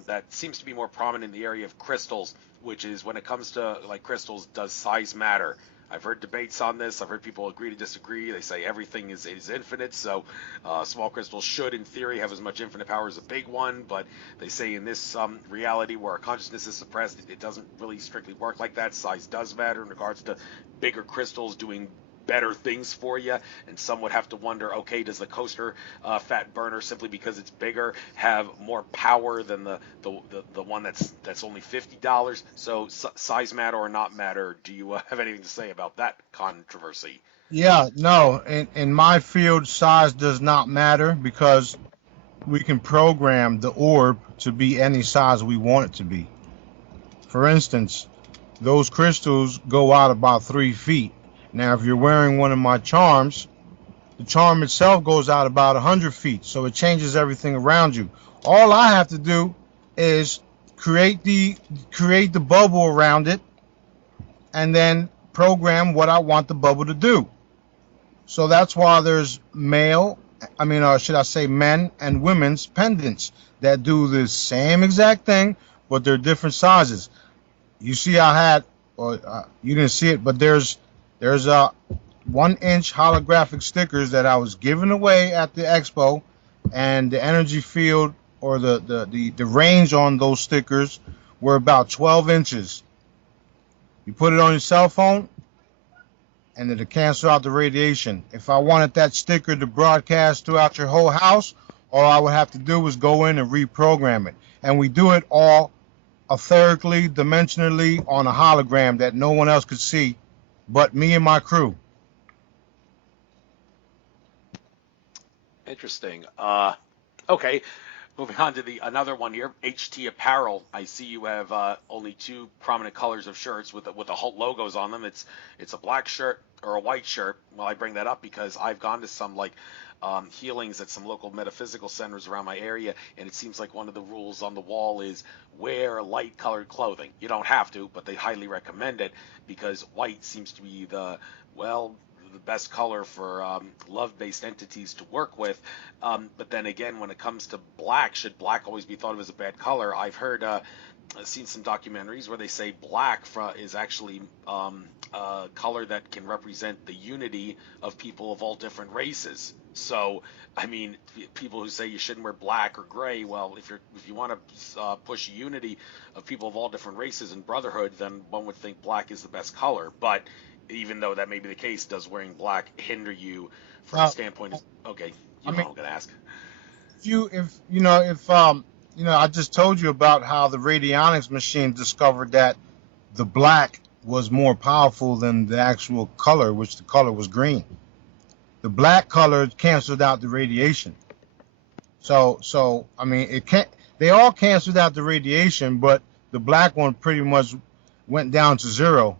that seems to be more prominent in the area of crystals, which is when it comes to like crystals, does size matter? I've heard debates on this. I've heard people agree to disagree. They say everything is infinite, so small crystals should, in theory, have as much infinite power as a big one. But they say in this reality where our consciousness is suppressed, it doesn't really strictly work like that. Size does matter in regards to bigger crystals doing better things for you, and some would have to wonder, okay, does the coaster fat burner, simply because it's bigger, have more power than the one that's only $50? So size matter or not matter? Do you have anything to say about that controversy? Yeah, no. In my field, size does not matter, because we can program the orb to be any size we want it to be. For instance, those crystals go out about 3 feet. Now, if you're wearing one of my charms, The charm itself goes out about 100 feet, so it changes everything around you. All I have to do is create the bubble around it, and then program what I want the bubble to do. So that's why there's should I say men and women's pendants that do the same exact thing, but they're different sizes. You see, you didn't see it, but there's 1 inch holographic stickers that I was giving away at the expo, and the energy field or the range on those stickers were about 12 inches. You put it on your cell phone, and it'll cancel out the radiation. If I wanted that sticker to broadcast throughout your whole house, all I would have to do was go in and reprogram it. And we do it all etherically, dimensionally on a hologram that no one else could see but me and my crew. Interesting. Okay. Moving on to another one here, HT Apparel. I see you have only two prominent colors of shirts with the logos on them. It's a black shirt or a white shirt. Well, I bring that up because I've gone to some healings at some local metaphysical centers around my area, and it seems like one of the rules on the wall is wear light colored clothing. You don't have to, but they highly recommend it because white seems to be the best color for love-based entities to work with. But then again, when it comes to black, should black always be thought of as a bad color? I've seen some documentaries where they say black is actually a color that can represent the unity of people of all different races. So, I mean, people who say you shouldn't wear black or gray, well, if you want to push unity of people of all different races and brotherhood, then one would think black is the best color. But even though that may be the case, does wearing black hinder you from a standpoint of, okay, I'm going to ask. I just told you about how the radionics machine discovered that the black was more powerful than the actual color, which the color was green. The black color canceled out the radiation. So I mean, they all canceled out the radiation, but the black one pretty much went down to zero.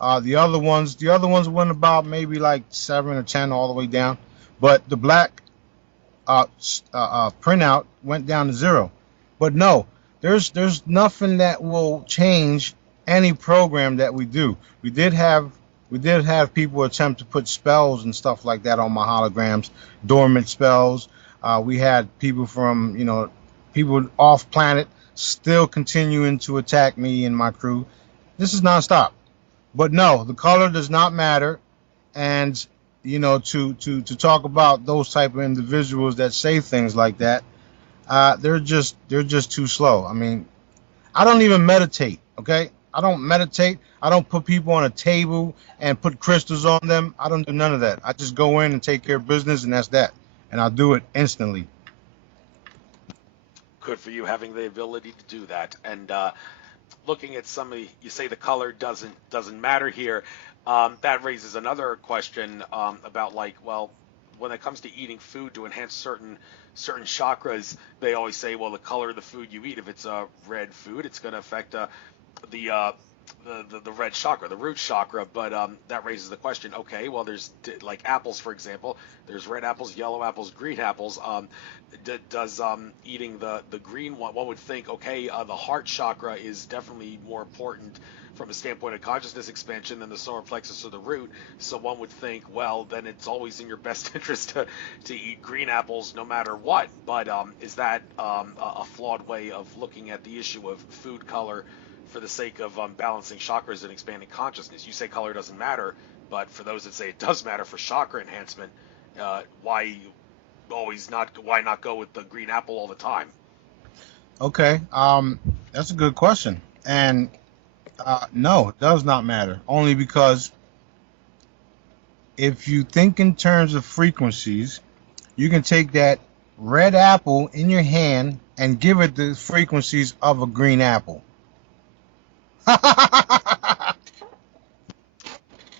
The other ones went about maybe like 7 or 10 all the way down, but the black printout went down to zero. But no, there's nothing that will change any program that we do. We did have people attempt to put spells and stuff like that on my holograms, dormant spells. We had people from people off planet still continuing to attack me and my crew. This is nonstop. But no, the color does not matter. And, to talk about those type of individuals that say things like that, they're just too slow. I mean, I don't even meditate, okay? I don't meditate. I don't put people on a table and put crystals on them. I don't do none of that. I just go in and take care of business, and that's that. And I'll do it instantly. Good for you having the ability to do that. And looking at you say the color doesn't matter here. That raises another question about when it comes to eating food to enhance certain chakras, they always say, well, the color of the food you eat, if it's a red food, it's going to affect the red chakra, the root chakra. But that raises the question, okay, well, there's like apples, for example, there's red apples, yellow apples, green apples. Does eating the green one would think, okay, the heart chakra is definitely more important from a standpoint of consciousness expansion than the solar plexus or the root. So one would think, well, then it's always in your best interest to eat green apples no matter what. But is that a flawed way of looking at the issue of food color for the sake of balancing chakras and expanding consciousness? You say color doesn't matter, but for those that say it does matter for chakra enhancement, why not go with the green apple all the time? Okay, that's a good question. And no, it does not matter. Only because if you think in terms of frequencies, you can take that red apple in your hand and give it the frequencies of a green apple.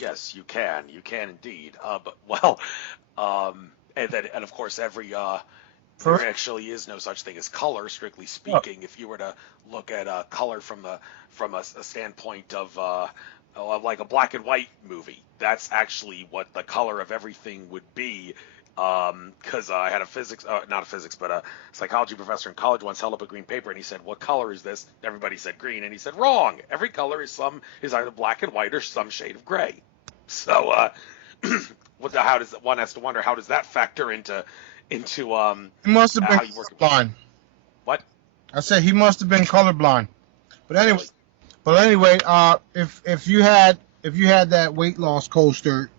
Yes, you can indeed. And of course there actually is no such thing as color, strictly speaking. If you were to look at color from a standpoint of like a black and white movie. That's actually what the color of everything would be. Because I had not a physics, but a psychology professor in college once held up a green paper and he said, "What color is this?" Everybody said green, and he said, "Wrong. Every color is either black and white or some shade of gray." So, how does one has to wonder how does that factor into He must have been how you work? colorblind. What? I said he must have been colorblind. But anyway, Really? if you had that weight loss coaster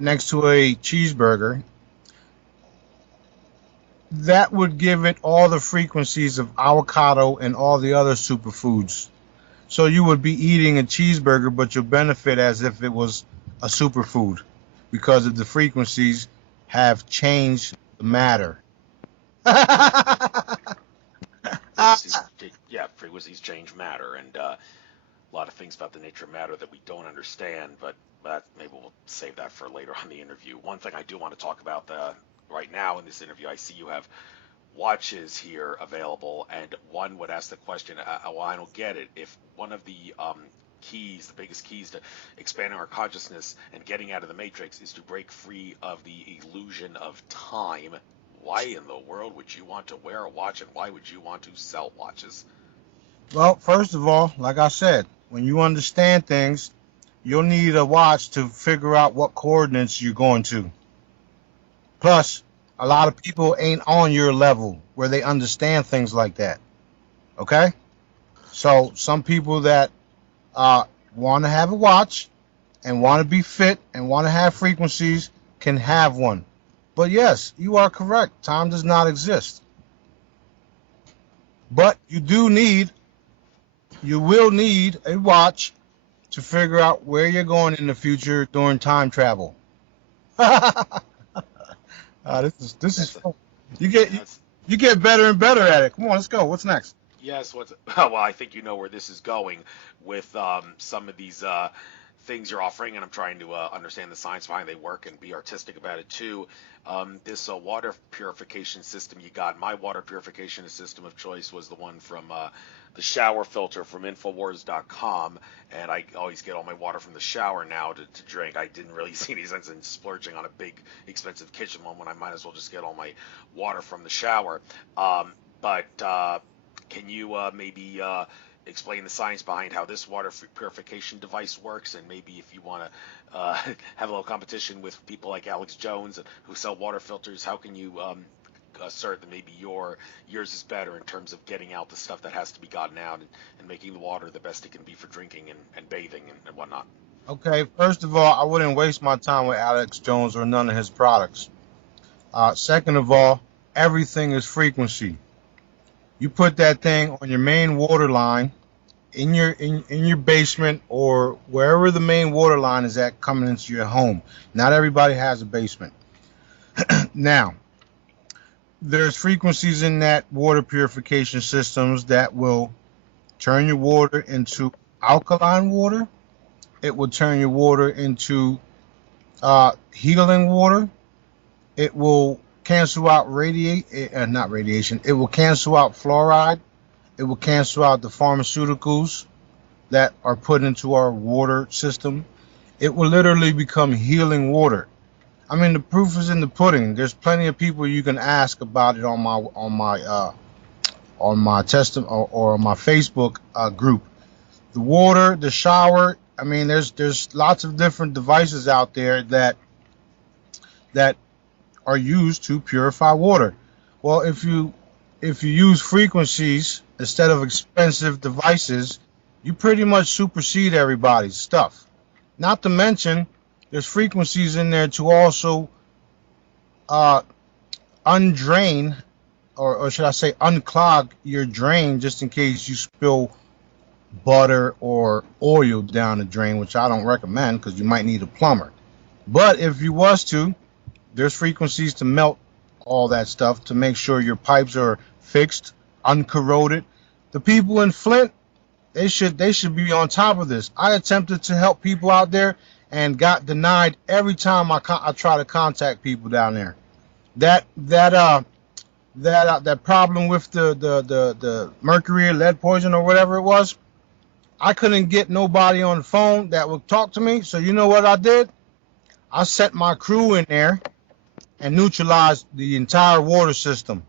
next to a cheeseburger, that would give it all the frequencies of avocado and all the other superfoods. So you would be eating a cheeseburger, but you'll benefit as if it was a superfood because of the frequencies have changed the matter. Frequencies change matter, and a lot of things about the nature of matter that we don't understand, but maybe we'll save that for later on the interview. One thing I do want to talk about right now in this interview, I see you have watches here available, and one would ask the question, well, I don't get it. If one of the the biggest keys to expanding our consciousness and getting out of the matrix is to break free of the illusion of time, why in the world would you want to wear a watch, and why would you want to sell watches? Well, first of all, like I said, when you understand things, you'll need a watch to figure out what coordinates you're going to. Plus, a lot of people ain't on your level where they understand things like that. Okay? So some people that want to have a watch and want to be fit and want to have frequencies can have one. But yes, you are correct. Time does not exist. But you will need a watch to figure out where you're going in the future during time travel. This is fun. You get better and better at it. Come on, let's go. What's next? Yes. Well, I think you know where this is going with some of these things you're offering, and I'm trying to understand the science behind they work and be artistic about it too. This water purification system you got. My water purification system of choice was the one from the shower filter from Infowars.com, and I always get all my water from the shower now to drink. I didn't really see any sense in splurging on a big, expensive kitchen one when I might as well just get all my water from the shower. But can you maybe explain the science behind how this water purification device works, and maybe if you want to have a little competition with people like Alex Jones who sell water filters, how can you assert that maybe yours is better in terms of getting out the stuff that has to be gotten out and making the water the best it can be for drinking and bathing and whatnot? Okay, first of all, I wouldn't waste my time with Alex Jones or none of his products. Second of all, everything is frequency. You put that thing on your main water line in your basement or wherever the main water line is at coming into your home. Not everybody has a basement. Now, there's frequencies in that water purification systems that will turn your water into alkaline water. It will turn your water into healing water. It will cancel out not radiation. It will cancel out fluoride. It will cancel out the pharmaceuticals that are put into our water system. It will literally become healing water. I mean, the proof is in the pudding. There's plenty of people you can ask about it on my testimony or on my Facebook group. The water, the shower. I mean, there's lots of different devices out there that are used to purify water. Well, if you use frequencies instead of expensive devices, you pretty much supersede everybody's stuff. Not to mention, there's frequencies in there to also undrain, or should I say unclog your drain just in case you spill butter or oil down the drain, which I don't recommend because you might need a plumber. But if you was to, there's frequencies to melt all that stuff to make sure your pipes are fixed, uncorroded. The people in Flint, they should be on top of this. I attempted to help people out there and got denied every time I try to contact people down there. That problem with the mercury or lead poison or whatever it was, I couldn't get nobody on the phone that would talk to me. So you know what I did? I set my crew in there and neutralized the entire water system.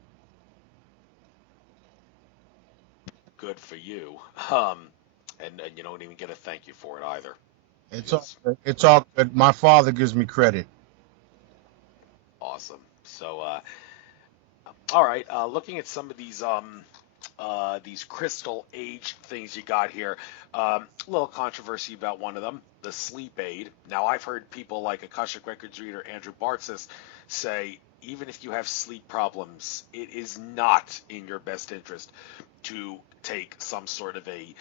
Good for you. And you don't even get a thank you for it either, It's all because good. It's all good. My father gives me credit. awesome. So, all right. Looking at some of these crystal age things you got here. A little controversy about one of them, the sleep aid. Now, I've heard people like Akashic Records reader Andrew Bartzis say, even if you have sleep problems, it is not in your best interest to take some sort of a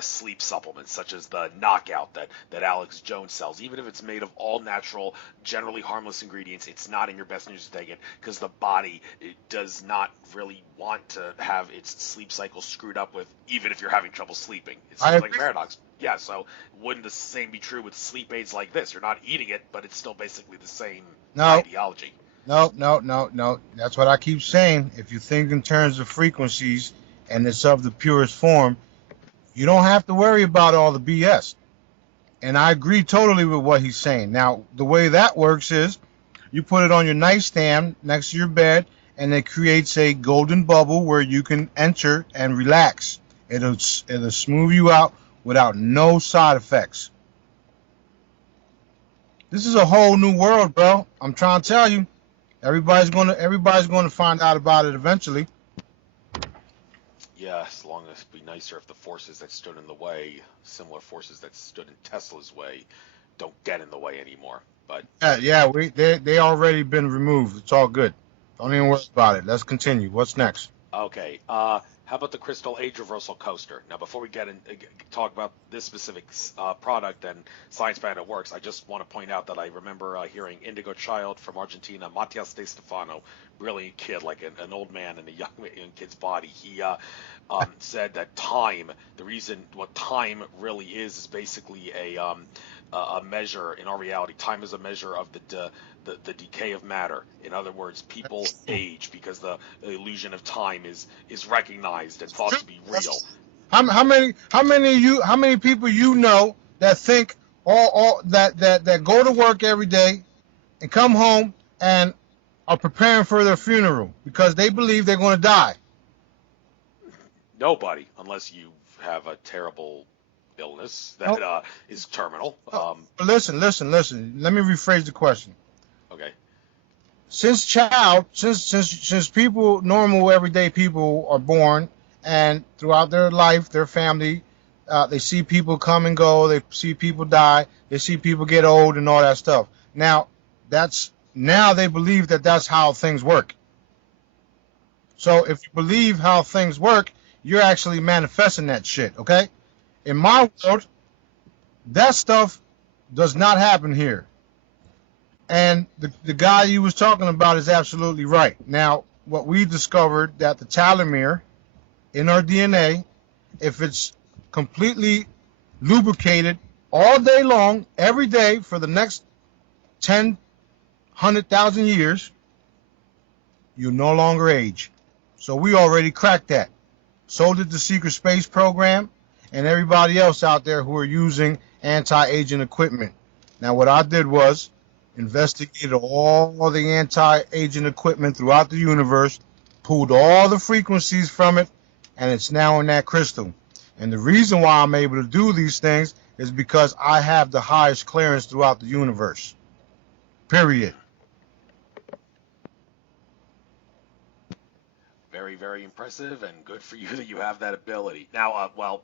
sleep supplement, such as the Knockout that Alex Jones sells. Even if it's made of all natural, generally harmless ingredients, it's not in your best interest to take it because the body it does not really want to have its sleep cycle screwed up with, even if you're having trouble sleeping. It I seems like a agree. paradox. Yeah, so wouldn't the same be true with sleep aids like this? You're not eating it, but it's still basically the same No, ideology. no, no, no, no. That's what I keep saying. If you think in terms of frequencies and it's of the purest form, you don't have to worry about all the BS. And I agree totally with what he's saying. Now, the way that works is you put it on your nightstand next to your bed, and it creates a golden bubble where you can enter and relax. It'll smooth you out without no side effects. This is a whole new world, bro. I'm trying to tell you. Everybody's gonna find out about it eventually. Yeah, as long as it'd be nicer if the forces that stood in the way, similar forces that stood in Tesla's way, don't get in the way anymore. But Yeah, yeah, they already been removed. It's all good. Don't even worry about it. Let's continue. What's next? okay, how about the Crystal Age Reversal Coaster? Now, before we get in, talk about this specific product and science behind it works, I just want to point out that I remember hearing Indigo Child from Argentina, Matias De Stefano, brilliant kid, like an old man in a young kid's body. He said that time, the reason what time really is basically a measure in our reality. Time is a measure of the decay of matter. In other words, people age because the illusion of time is recognized and thought to be real. How many people you know that think all that go to work every day and come home and are preparing for their funeral because they believe they're going to die. Nobody, unless you have a terrible illness that Nope. is terminal. Listen. Let me rephrase the question. Okay. Since people, normal everyday people, are born, and throughout their life, their family, they see people come and go, they see people die, they see people get old, and all that stuff. Now they believe that that's how things work. So if you believe how things work, you're actually manifesting that shit. Okay? In my world, that stuff does not happen here. And the guy you was talking about is absolutely right. Now, what we discovered that the telomere in our DNA, if it's completely lubricated all day long, every day for the next 10, 100,000 years, you no longer age. So we already cracked that. So did the secret space program and everybody else out there who are using anti-aging equipment. Now, what I did was investigated all the anti-aging equipment throughout the universe, pulled all the frequencies from it, and it's now in that crystal. And the reason why I'm able to do these things is because I have the highest clearance throughout the universe. Period. Very, very impressive, and good for you that you have that ability. Now, well,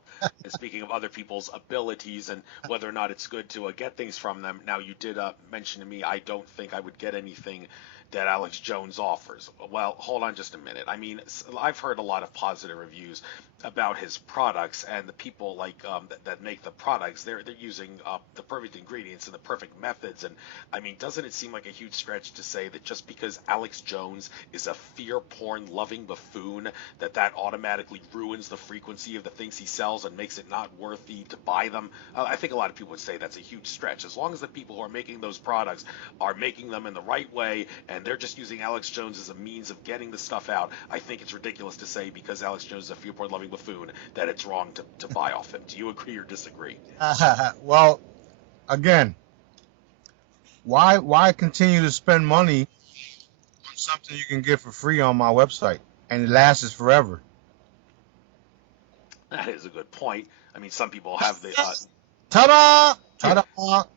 speaking of other people's abilities and whether or not it's good to get things from them, now you did mention to me I don't think I would get anything that Alex Jones offers. Well, hold on just a minute. I mean, I've heard a lot of positive reviews about his products, and the people like that make the products, they're using the perfect ingredients and the perfect methods. And I mean, doesn't it seem like a huge stretch to say that just because Alex Jones is a fear porn loving buffoon, that automatically ruins the frequency of the things he sells and makes it not worthy to buy them? I think a lot of people would say that's a huge stretch. As long as the people who are making those products are making them in the right way and they're just using Alex Jones as a means of getting the stuff out, I think it's ridiculous to say because Alex Jones is a fear porn loving selling buffoon that it's wrong to buy off him. Do you agree or disagree? Well, again, why continue to spend money on something you can get for free on my website and it lasts forever? That is a good point. I mean, some people have the Ta-da! Ta-da! well,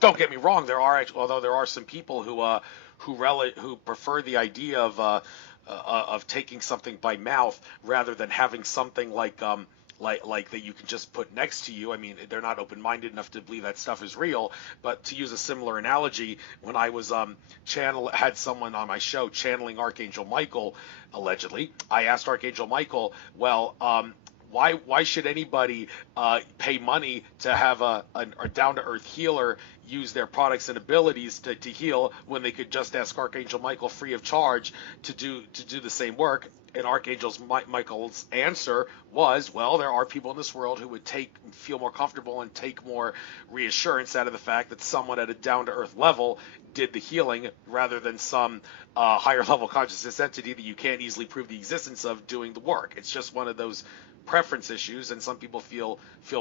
don't get me wrong. Although there are some people who prefer the idea of taking something by mouth rather than having something like that you can just put next to you. I mean, they're not open-minded enough to believe that stuff is real. But to use a similar analogy, when I was had someone on my show channeling Archangel Michael, allegedly, I asked Archangel Michael, well, why should anybody pay money to have a down-to-earth healer use their products and abilities to heal when they could just ask Archangel Michael free of charge to do the same work? And Michael's answer was, well, there are people in this world who would feel more comfortable and take more reassurance out of the fact that someone at a down-to-earth level did the healing rather than some higher level consciousness entity that you can't easily prove the existence of doing the work. It's just one of those preference issues, and some people feel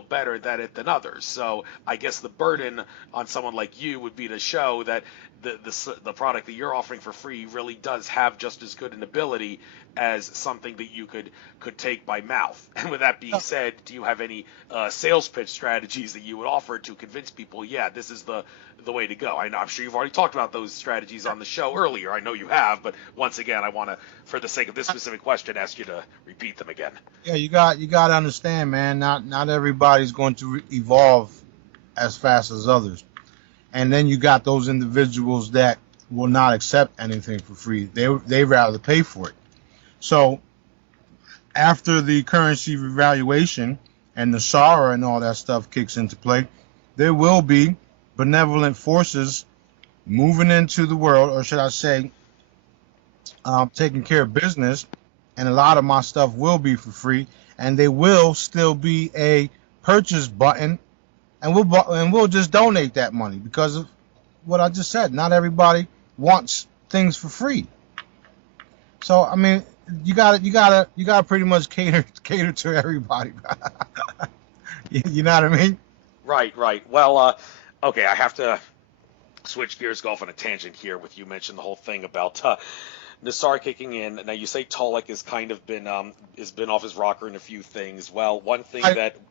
better at it than others. So I guess the burden on someone like you would be to show that the product that you're offering for free really does have just as good an ability as something that you could take by mouth. And with that being said, do you have any sales pitch strategies that you would offer to convince people, yeah, this is the way to go? I'm sure you've already talked about those strategies on the show earlier. I know you have, but once again, I want to, for the sake of this specific question, ask you to repeat them again. Yeah, you got to understand, man. Not everybody's going to evolve as fast as others, and then you got those individuals that will not accept anything for free. They rather pay for it. So after the currency revaluation and the SARA and all that stuff kicks into play, there will be benevolent forces moving into the world, or should I say, taking care of business, and a lot of my stuff will be for free, and they will still be a purchase button, and we'll just donate that money because of what I just said. Not everybody wants things for free. So I mean, you gotta pretty much cater to everybody. You know what I mean? Right. Well, okay, I have to switch gears, go off on a tangent here with you mentioned the whole thing about Nassar kicking in. Now you say Tolek has kind of been off his rocker in a few things. Well, one thing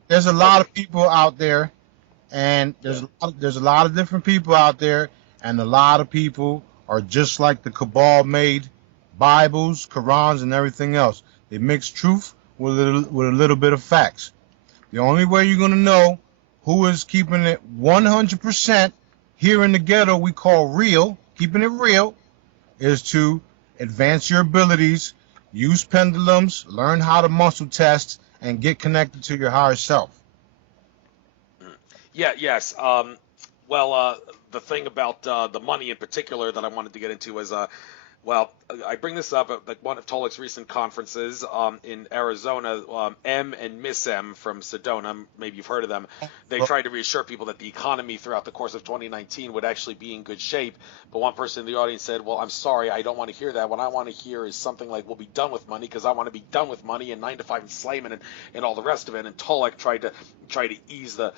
there's a lot of people out there, and there's a lot of different people out there, and a lot of people are just like the cabal made Bibles, Qurans, and everything else. They mix truth with a little bit of facts. The only way you're gonna know who is keeping it 100% here in the ghetto we call real, keeping it real, is to advance your abilities, use pendulums, learn how to muscle test, and get connected to your higher self. Yes. The thing about the money in particular that I wanted to get into is, I bring this up at one of Tolek's recent conferences in Arizona. M and Miss M from Sedona, maybe you've heard of them. They tried to reassure people that the economy throughout the course of 2019 would actually be in good shape. But one person in the audience said, well, I'm sorry, I don't want to hear that. What I want to hear is something like, we'll be done with money, because I want to be done with money and 9-to-5 enslavement and all the rest of it. And Tolek tried to ease the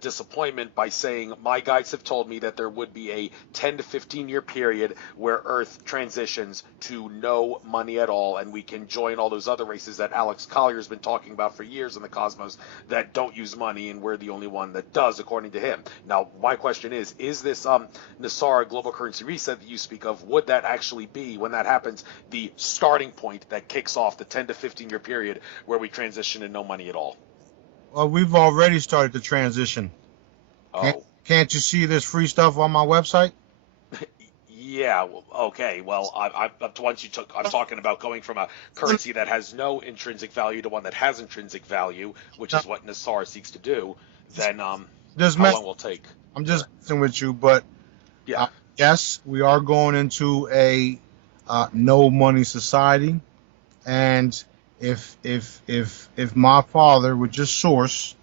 disappointment by saying, my guides have told me that there would be a 10 to 15 year period where Earth transitions to no money at all, and we can join all those other races that Alex Collier's been talking about for years in the cosmos that don't use money, and we're the only one that does, according to him. Now, my question is this Nassar global currency reset that you speak of, would that actually be, when that happens, the starting point that kicks off the 10 to 15 year period where we transition to no money at all? Well, we've already started the transition. Oh. Can't you see this free stuff on my website? Yeah, okay. Well, I'm talking about going from a currency that has no intrinsic value to one that has intrinsic value, which is what Nassar seeks to do. Then how long will it take? I'm just messing with you, but yeah. Yes, we are going into a no money society, and if my father, which is Source,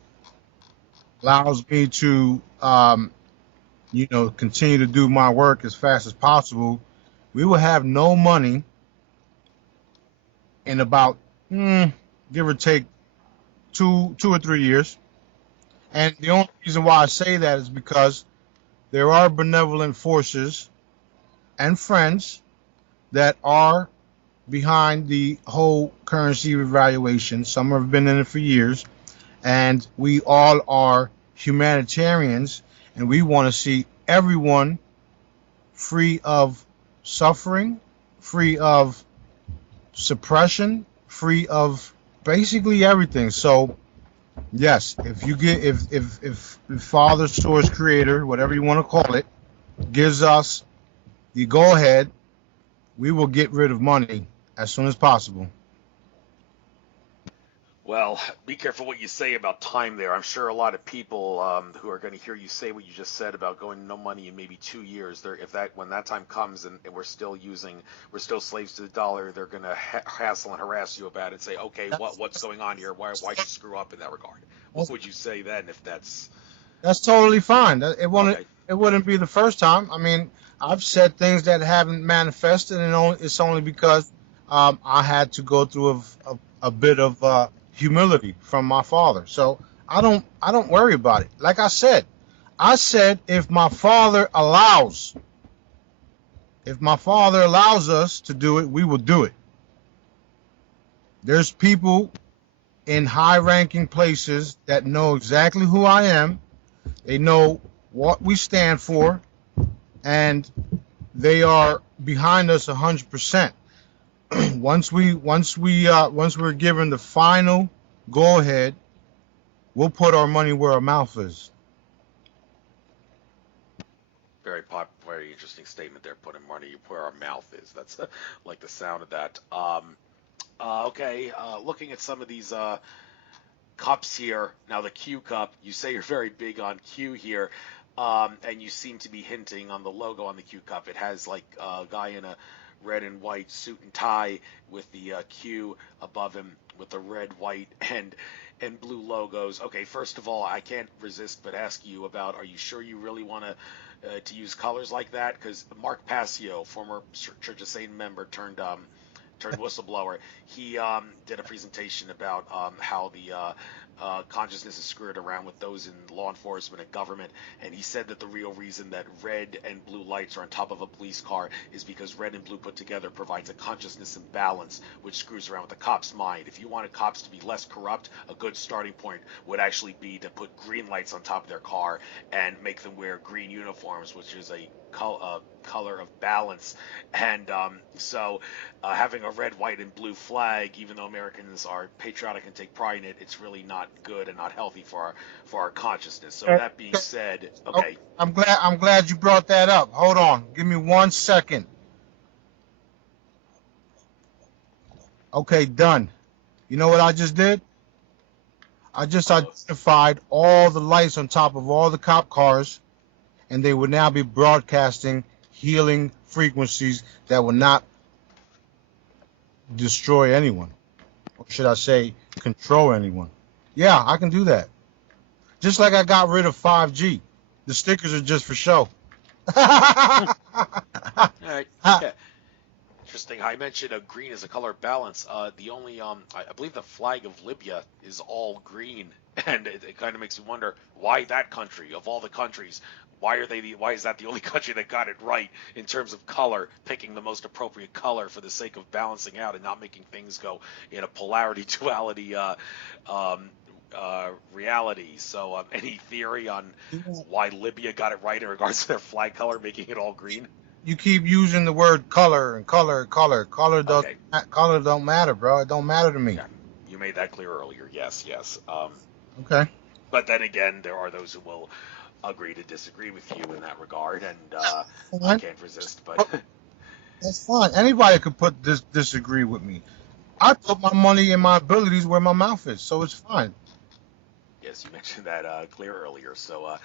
allows me to continue to do my work as fast as possible, we will have no money in about give or take 2 or 3 years. And the only reason why I say that is because there are benevolent forces and friends that are behind the whole currency evaluation. Some have been in it for years, and we all are humanitarians, and we want to see everyone free of suffering, free of suppression, free of basically everything. So yes, if you get if Father Source Creator, whatever you want to call it, gives us the go ahead, we will get rid of money as soon as possible. Well, be careful what you say about time there. I'm sure a lot of people who are going to hear you say what you just said about going no money in maybe 2 years. If that when that time comes and we're still slaves to the dollar, they're going to hassle and harass you about it. Say, okay, That's what's going on here? Why'd you screw up in that regard? What that's, would you say then if that's that's totally fine. okay? It wouldn't be the first time. I mean, I've said things that haven't manifested, and it's only because I had to go through a bit of humility from my father. So I don't worry about it. Like I said if my father allows us to do it, we will do it. There's people in high-ranking places that know exactly who I am. They know what we stand for, and they are behind us 100%. Once we're given the final go ahead, we'll put our money where our mouth is. Very interesting statement there. Putting money where our mouth is. That's like the sound of that. Okay, looking at some of these cups here. Now the Q cup, you say you're very big on Q here, and you seem to be hinting on the logo on the Q cup. It has like a guy in a red and white suit and tie with the Q above him with the red, white, and blue logos. Okay, first of all, I can't resist but ask you about, are you sure you really want to use colors like that? Because Mark Passio, former Church of Satan member turned whistleblower, he did a presentation about how the consciousness is screwed around with those in law enforcement and government, and he said that the real reason that red and blue lights are on top of a police car is because red and blue put together provides a consciousness imbalance, which screws around with the cop's mind. If you wanted cops to be less corrupt, a good starting point would actually be to put green lights on top of their car and make them wear green uniforms, which is a color of balance. And having a red, white, and blue flag, even though Americans are patriotic and take pride in it, it's really not good and not healthy for our consciousness. So that being said, Oh, okay, I'm glad you brought that up. Hold on, give me 1 second. Okay, done. You know what I just did? I just identified all the lights on top of all the cop cars, and they would now be broadcasting healing frequencies that would not destroy anyone, or should I say, control anyone. Yeah, I can do that. Just like I got rid of 5G. The stickers are just for show. all right, yeah. Interesting. I mentioned green as a color balance. The only I believe the flag of Libya is all green, and it kind of makes you wonder why that country of all the countries. Why is that the only country that got it right in terms of color, picking the most appropriate color for the sake of balancing out and not making things go in a polarity duality reality. So, any theory on why Libya got it right in regards to their flag color, making it all green? You keep using the word color and color and color. Okay, Color don't matter, bro. It don't matter to me. yeah, you made that clear earlier. Yes, yes. Okay. But then again, there are those who will agree to disagree with you in that regard, and I Fine. can't resist. But That's fine. Anybody could disagree with me. I put my money and my abilities where my mouth is, so it's fine. yes, you mentioned that clear earlier. So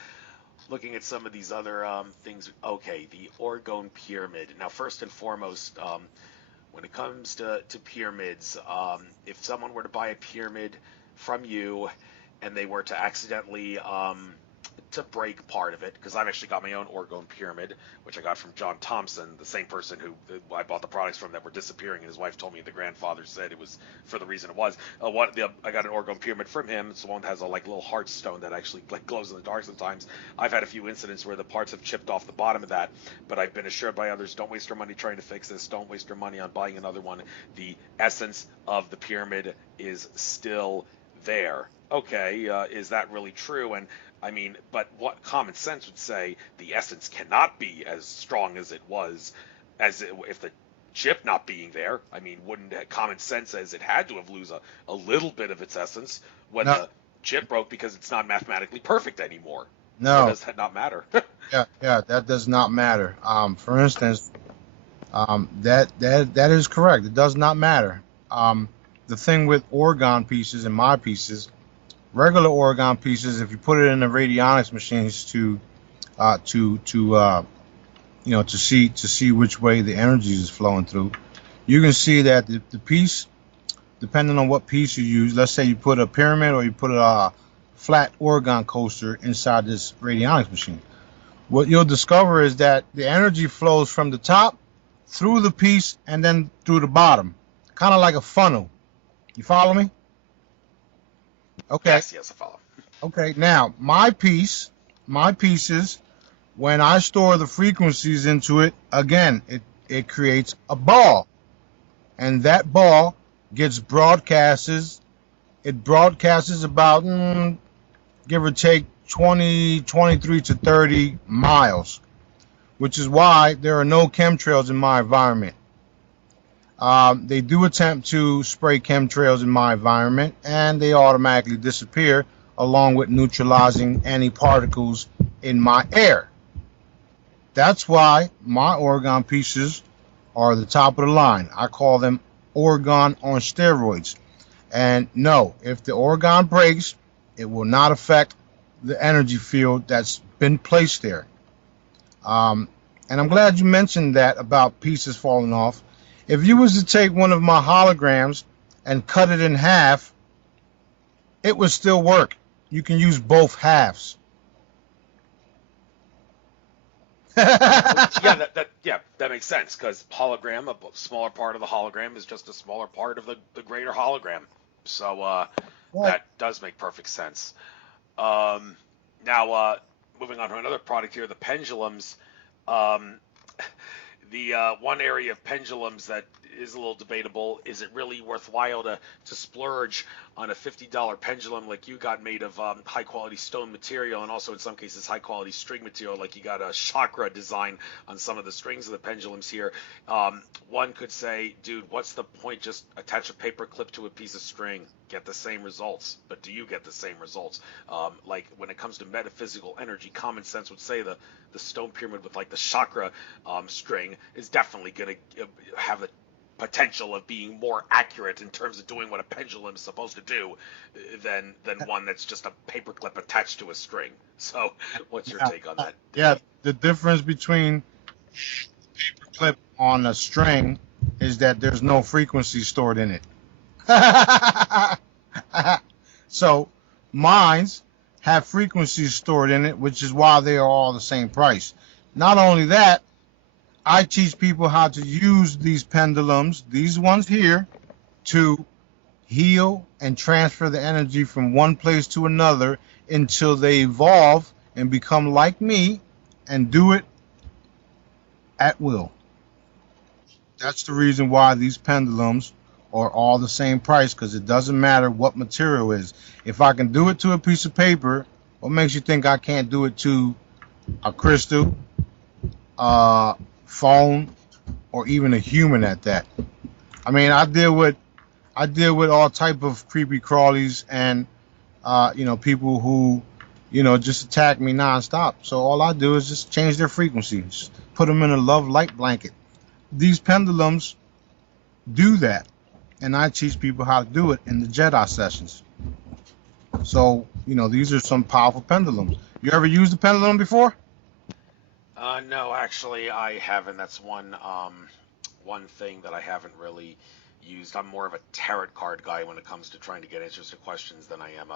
looking at some of these other things, okay, the Orgone pyramid. Now, first and foremost, when it comes to pyramids, if someone were to buy a pyramid from you and they were to accidentally to break part of it, because I've actually got my own orgone pyramid, which I got from John Thompson, the same person who I bought the products from that were disappearing, and his wife told me the grandfather said it was for the reason it was. I got an orgone pyramid from him. It's the one that has a little heart stone that actually glows in the dark sometimes. I've had a few incidents where the parts have chipped off the bottom of that, but I've been assured by others, don't waste your money trying to fix this. Don't waste your money on buying another one. The essence of the pyramid is still there. Okay, is that really true? And I mean, but what common sense would say, the essence cannot be as strong as it was, if the chip not being there. I mean, wouldn't common sense says it had to have lose a little bit of its essence when No, the chip broke, because it's not mathematically perfect anymore? Or no, does that not matter? yeah, that does not matter. For instance, that is correct. It does not matter. The thing with orgone pieces and my pieces, regular orgone pieces, if you put it in the radionics machines to see which way the energy is flowing through, you can see that the piece, depending on what piece you use, let's say you put a pyramid or you put a flat orgone coaster inside this radionics machine, what you'll discover is that the energy flows from the top through the piece and then through the bottom, kind of like a funnel. You follow me? Okay. Yes, I follow. Okay. Now, my pieces, when I store the frequencies into it, again, it creates a ball, and that ball gets broadcasted. It broadcasts about, give or take, 23 to 30 miles, which is why there are no chemtrails in my environment. They do attempt to spray chemtrails in my environment, and they automatically disappear along with neutralizing any particles in my air. That's why my orgone pieces are the top of the line. I call them orgone on steroids. And no, if the orgone breaks, it will not affect the energy field that's been placed there. And I'm glad you mentioned that about pieces falling off. If you was to take one of my holograms and cut it in half, it would still work. You can use both halves. Yeah, that makes sense, because hologram, a smaller part of the hologram is just a smaller part of the greater hologram. So Right. that does make perfect sense. Now, moving on to another product here, the pendulums. Um, the one area of pendulums that is a little debatable, is it really worthwhile to splurge on a $50 pendulum like you got, made of high quality stone material, and also in some cases high quality string material, like you got a chakra design on some of the strings of the pendulums here. One could say, dude, what's the point? Just attach a paper clip to a piece of string, get the same results. But do you get the same results? Like when it comes to metaphysical energy, common sense would say the stone pyramid with like the chakra string is definitely going to have the potential of being more accurate in terms of doing what a pendulum is supposed to do than one that's just a paperclip attached to a string. So, what's your Yeah, take on that? yeah. The difference between paper clip on a string is that there's no frequency stored in it. So mines have frequencies stored in it, which is why they are all the same price. Not only that, I teach people how to use these pendulums, these ones here, to heal and transfer the energy from one place to another until they evolve and become like me and do it at will. That's the reason why these pendulums are all the same price, because it doesn't matter what material is. If I can do it to a piece of paper, what makes you think I can't do it to a crystal, phone, or even a human at that? I mean, I deal with all type of creepy crawlies and people who just attack me nonstop. So all I do is just change their frequency, just put them in a love light blanket. These pendulums do that, and I teach people how to do it in the Jedi sessions. So these are some powerful pendulums. You ever used a pendulum before? No, actually, I haven't. That's one thing that I haven't really used. I'm more of a tarot card guy when it comes to trying to get answers to questions than I am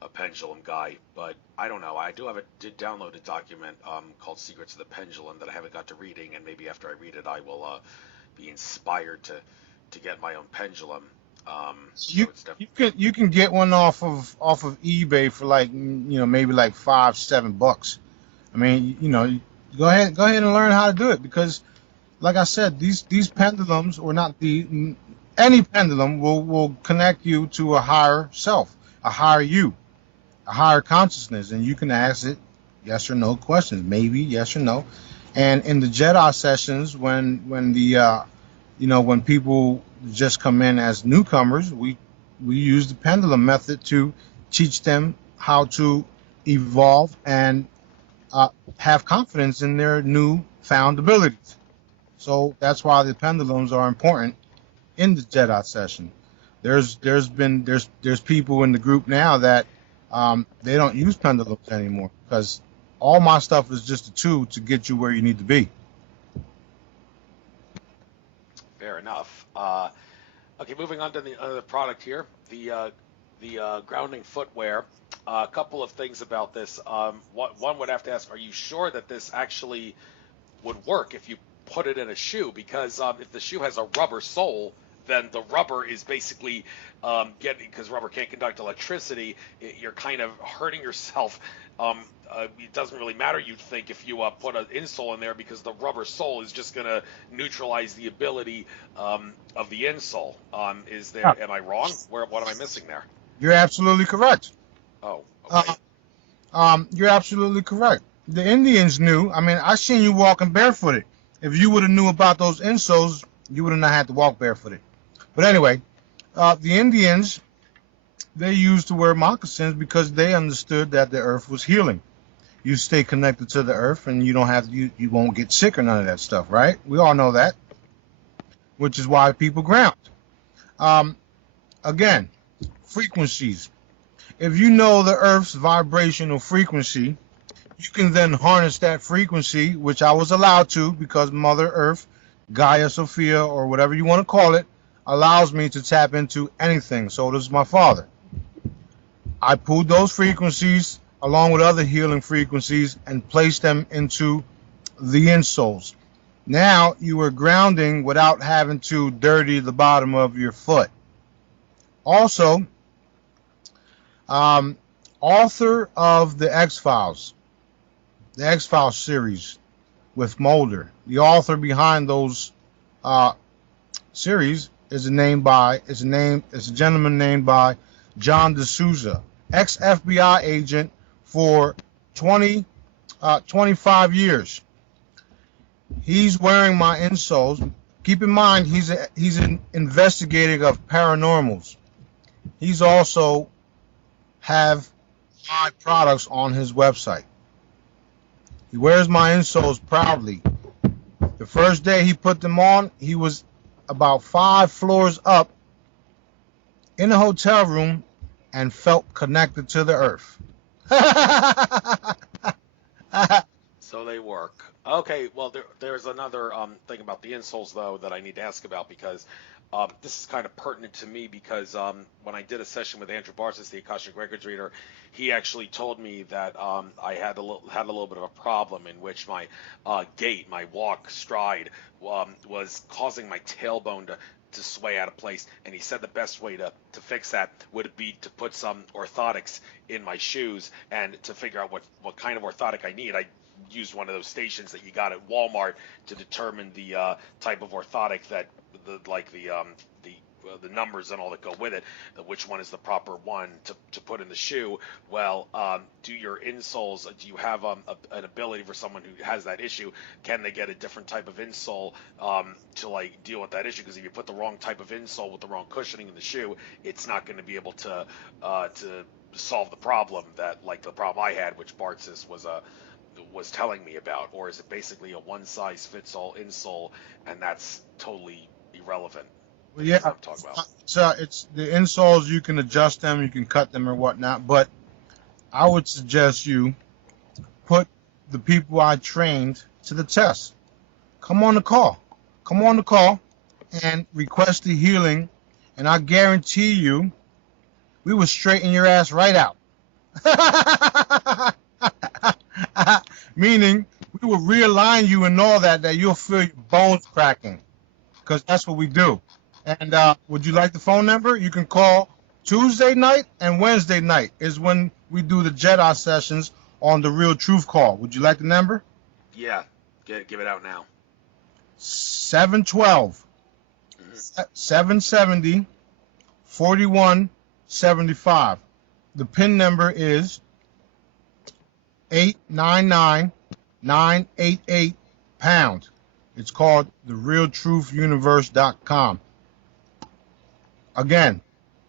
a pendulum guy, but I don't know. I did download a document called Secrets of the Pendulum that I haven't got to reading, and maybe after I read it, I will be inspired to get my own pendulum. So You it's def- you can get one off of eBay for like maybe like $5-7. I mean, go ahead and learn how to do it, because like I said, these pendulums, or not any pendulum, will connect you to a higher self, a higher you, a higher consciousness, and you can ask it yes or no questions, maybe yes or no. And in the Jedi sessions, when people just come in as newcomers, we use the pendulum method to teach them how to evolve and have confidence in their new found abilities. So that's why the pendulums are important in the Jedi session. There's people in the group now that they don't use pendulums anymore, because all my stuff is just a tool to get you where you need to be. Fair enough. Okay, moving on to the other product here, the grounding footwear. A couple of things about this. One would have to ask: are you sure that this actually would work if you put it in a shoe? Because if the shoe has a rubber sole, then the rubber is basically because rubber can't conduct electricity. You're kind of hurting yourself. It doesn't really matter, you'd think, if you put an insole in there, because the rubber sole is just going to neutralize the ability of the insole. Yeah. Am I wrong? What am I missing there? You're absolutely correct. Oh, okay. You're absolutely correct. The Indians knew. I mean, I seen you walking barefooted. If you would have knew about those insoles, you would have not had to walk barefooted. But anyway, the Indians, they used to wear moccasins because they understood that the earth was healing. You stay connected to the earth, and you won't get sick or none of that stuff, right? We all know that, which is why people ground. Again, frequencies. If you know the earth's vibrational frequency, you can then harness that frequency, which I was allowed to, because Mother Earth, Gaia Sophia, or whatever you want to call it, allows me to tap into anything. So does my father. I pulled those frequencies along with other healing frequencies and placed them into the insoles. Now you are grounding without having to dirty the bottom of your foot. Also, author of the X-Files series with Mulder, the author behind those series is a gentleman named by John D'Souza, ex-FBI agent for 25 years. He's wearing my insoles. Keep in mind, he's an investigator of paranormals. He's also have 5 products on his website. He wears my insoles proudly. The first day he put them on, he was about 5 floors up in a hotel room and felt connected to the earth. So they work. Okay, well, there's another thing about the insoles, though, that I need to ask about, because this is kind of pertinent to me, because when I did a session with Andrew Barsis, the Akashic Records reader, he actually told me that I had a little bit of a problem in which my gait, my walk, stride, was causing my tailbone to sway out of place, and he said the best way to fix that would be to put some orthotics in my shoes, and to figure out what kind of orthotic I need. I used one of those stations that you got at Walmart to determine the type of orthotic that the numbers and all that go with it, which one is the proper one to put in the shoe. Well, do your insoles, do you have an ability for someone who has that issue? Can they get a different type of insole to like deal with that issue? Because if you put the wrong type of insole with the wrong cushioning in the shoe, it's not going to be able to solve the problem the problem I had, which Bartsis was telling me about. Or is it basically a one size fits all insole, and that's totally irrelevant? Well, yeah, so it's the insoles. You can adjust them, you can cut them or whatnot, but I would suggest you put the people I trained to the test. Come on the call and request the healing, and I guarantee you we will straighten your ass right out. Meaning, we will realign you and all that you'll feel your bones cracking, because that's what we do. And would you like the phone number? You can call Tuesday night and Wednesday night is when we do the Jedi sessions on the Real Truth Call. Would you like the number? Yeah, give it out now. 712 770 4175. The PIN number is 899-988 #. It's called therealtruthuniverse.com. Again,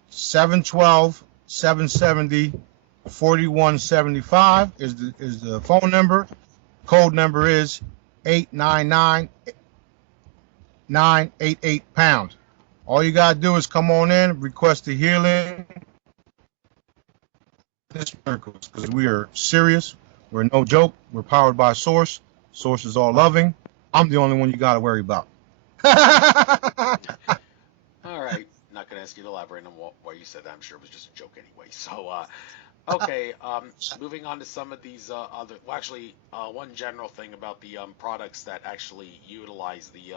712 770 4175 is the phone number. Code number is 899-988 #. All you gotta do is come on in, request the healing. This miracles, because we are serious. We're no joke. We're powered by Source. Source is all loving. I'm the only one you gotta worry about. All right. Not gonna ask you to elaborate on why you said that. I'm sure it was just a joke anyway. So, okay. Moving on to some of these other. Well, actually, one general thing about the products that actually utilize the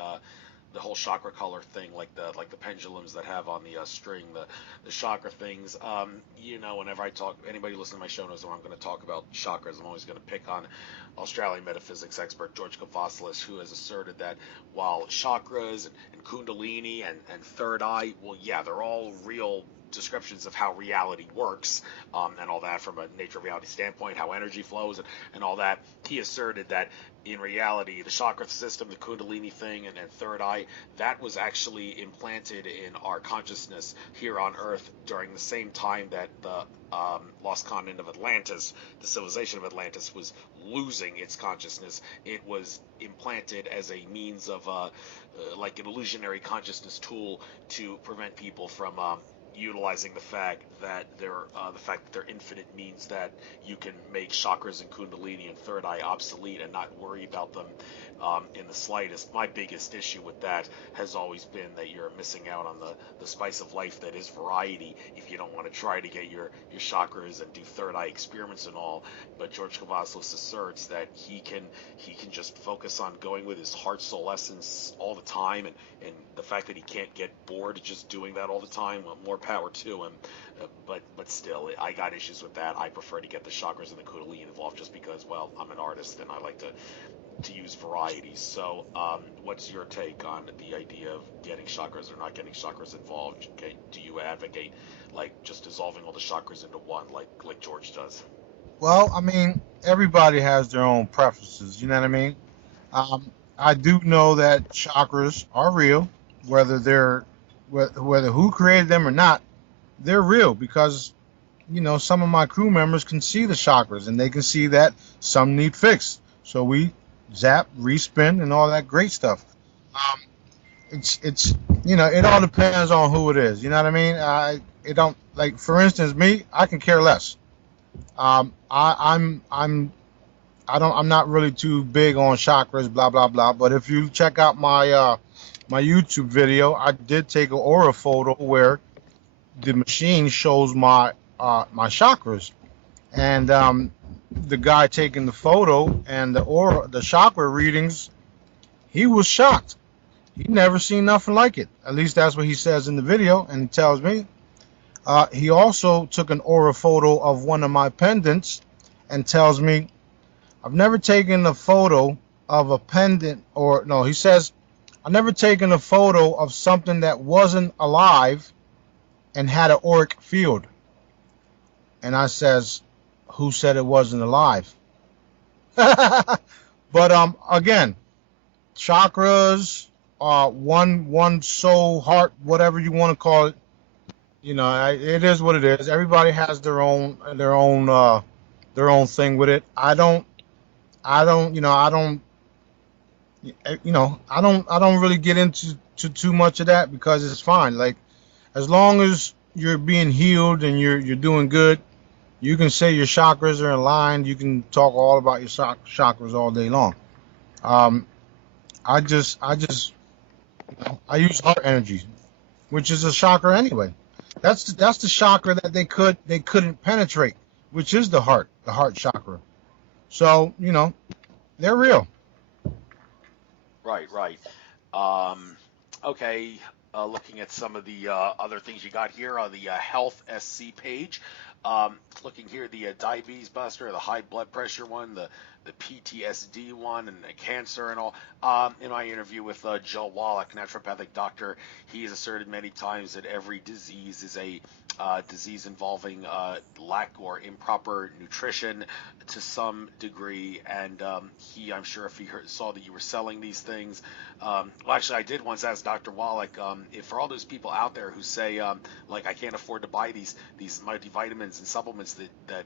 whole chakra color thing, like the pendulums that have on the string, the chakra things. Whenever I talk, anybody listening to my show knows when I'm going to talk about chakras, I'm always going to pick on Australian metaphysics expert George Kavassilis, who has asserted that while chakras and kundalini and third eye, well, yeah, they're all real descriptions of how reality works, and all that from a nature of reality standpoint, how energy flows and all that. He asserted that in reality, the chakra system, the kundalini thing, and third eye, that was actually implanted in our consciousness here on Earth during the same time that the lost continent of Atlantis, the civilization of Atlantis, was losing its consciousness. It was implanted as a means of like an illusionary consciousness tool to prevent people from utilizing the fact that they're infinite means that you can make chakras and kundalini and third eye obsolete and not worry about them in the slightest. My biggest issue with that has always been that you're missing out on the spice of life that is variety if you don't want to try to get your chakras and do third eye experiments and all. But George Kavassilis asserts that he can just focus on going with his heart soul essence all the time, and the fact that he can't get bored just doing that all the time, more power to him. But still, I got issues with that. I prefer to get the chakras and the kundalini involved just because, well, I'm an artist and I like to use varieties. So what's your take on the idea of getting chakras or not getting chakras involved? Okay, do you advocate like just dissolving all the chakras into one like George does? Well, I mean, everybody has their own preferences. You know what I mean? I do know that chakras are real, whether who created them or not. They're real because some of my crew members can see the chakras and they can see that some need fixed. So we zap, respin, and all that great stuff. It's it all depends on who it is. You know what I mean? It don't, like, for instance, me, I can care less. I'm not really too big on chakras, blah blah blah. But if you check out my YouTube video, I did take an aura photo where the machine shows my chakras, and the guy taking the photo and the chakra readings, he was shocked. He'd never seen nothing like it. At least that's what he says in the video, and he tells me. He also took an aura photo of one of my pendants and tells me, I've never taken a photo of a pendant, or no, he says, I've never taken a photo of something that wasn't alive and had an auric field. And I says, who said it wasn't alive? But again, chakras, one soul, heart, whatever you want to call it, it is what it is. Everybody has their own thing with it. I don't really get into too much of that because it's fine. Like, as long as you're being healed and you're doing good, you can say your chakras are aligned. You can talk all about your chakras all day long. I use heart energy, which is a chakra anyway. That's the chakra that they couldn't penetrate which is the heart chakra. So, they're real. Right, right. Um, okay, looking at some of the other things you got here on the Health SC page. Looking here, the diabetes buster, the high blood pressure one, the PTSD one, and the cancer and all. In my interview with Joe Wallach, naturopathic doctor, he has asserted many times that every disease is a disease involving lack or improper nutrition to some degree. And I'm sure if he saw that you were selling these things, well, actually, I did once ask Dr. Wallach if for all those people out there who say, like, I can't afford to buy these multivitamins and supplements that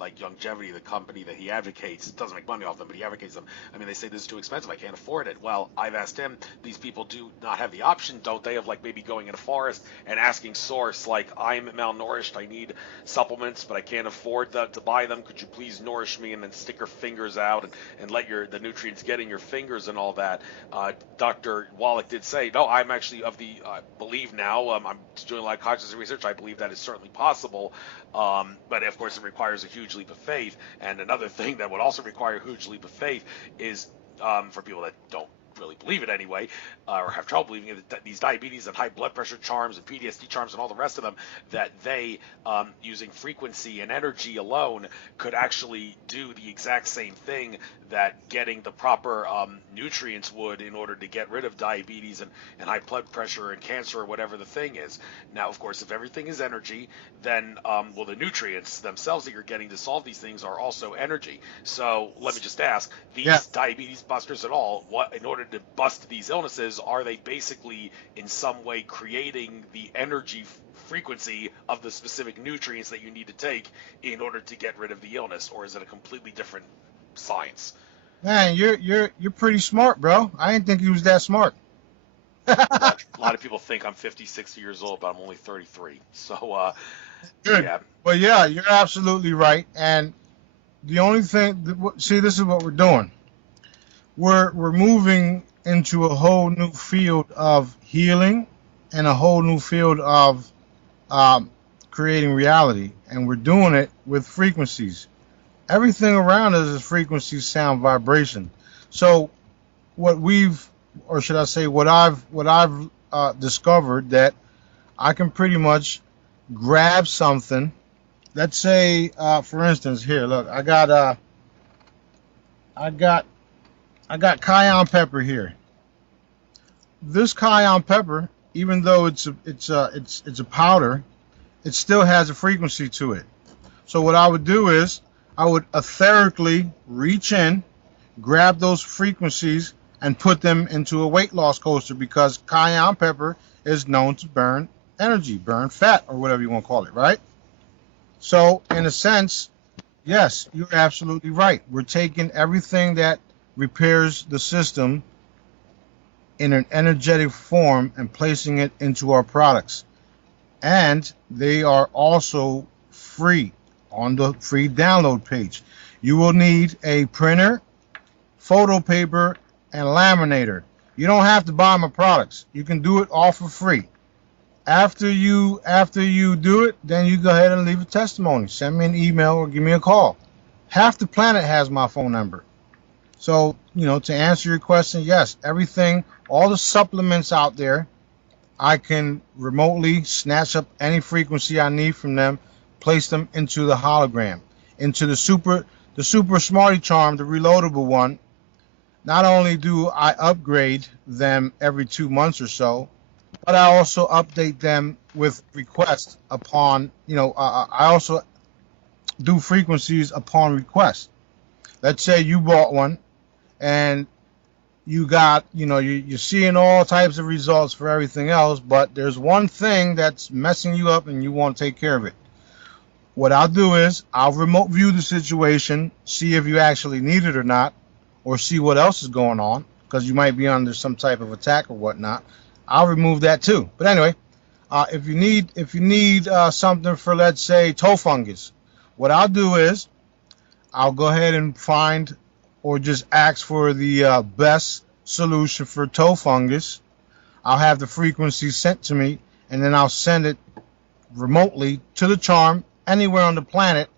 like Longevity, the company that he advocates, doesn't make money off them, but he advocates them. I mean, they say this is too expensive, I can't afford it. Well, I've asked him, these people do not have the option, don't they, of like maybe going in a forest and asking source, like, I'm malnourished, I need supplements, but I can't afford to buy them. Could you please nourish me? And then stick your fingers out and let the nutrients get in your fingers and all that. Dr. Wallach did say, no, I'm actually of the believe now. I'm doing a lot of conscious research. I believe that is certainly possible. But of course, it requires a huge leap of faith. And another thing that would also require a huge leap of faith is for people that don't really believe it anyway, or have trouble believing it, that these diabetes and high blood pressure charms and PTSD charms and all the rest of them, that they, using frequency and energy alone, could actually do the exact same thing that getting the proper nutrients would in order to get rid of diabetes and high blood pressure and cancer or whatever the thing is. Now, of course, if everything is energy, then, well, the nutrients themselves that you're getting to solve these things are also energy. So let me just ask, these diabetes busters at all, what, in order to bust these illnesses, are they basically in some way creating the energy frequency of the specific nutrients that you need to take in order to get rid of the illness, or is it a completely different science? Man, you're pretty smart, bro. I didn't think you was that smart. A lot of people think I'm 50, 60 years old, but I'm only 33. So, Good. yeah. Well, yeah, you're absolutely right. And the only thing, see, this is what we're doing. We're moving into a whole new field of healing and a whole new field of creating reality, and we're doing it with frequencies. Everything around us is frequency, sound, vibration. So what I've discovered, that I can pretty much grab something. Let's say, for instance, here, look, I got cayenne pepper here. This cayenne pepper, even though it's a powder, it still has a frequency to it. So what I would do is I would etherically reach in, grab those frequencies, and put them into a weight loss coaster, because cayenne pepper is known to burn energy, burn fat, or whatever you want to call it, right? So in a sense, yes, you're absolutely right. We're taking everything that repairs the system in an energetic form and placing it into our products. And they are also free on the free download page. You will need a printer, photo paper, and laminator. You don't have to buy my products. You can do it all for free. After you do it, then you go ahead and leave a testimony. Send me an email or give me a call. Half the planet has my phone number. So, to answer your question, yes, everything, all the supplements out there, I can remotely snatch up any frequency I need from them, place them into the hologram, into the super Smarty charm, the reloadable one. Not only do I upgrade them every 2 months or so, but I also update them with requests upon, I also do frequencies upon request. Let's say you bought one and you got, you're seeing all types of results for everything else, but there's one thing that's messing you up and you want to take care of it. What I'll do is I'll remote view the situation, see if you actually need it or not, or see what else is going on, because you might be under some type of attack or whatnot. I'll remove that too. But anyway, if you need something for, let's say, toe fungus, what I'll do is I'll go ahead and find or just ask for the best solution for toe fungus. I'll have the frequency sent to me, and then I'll send it remotely to the charm anywhere on the planet,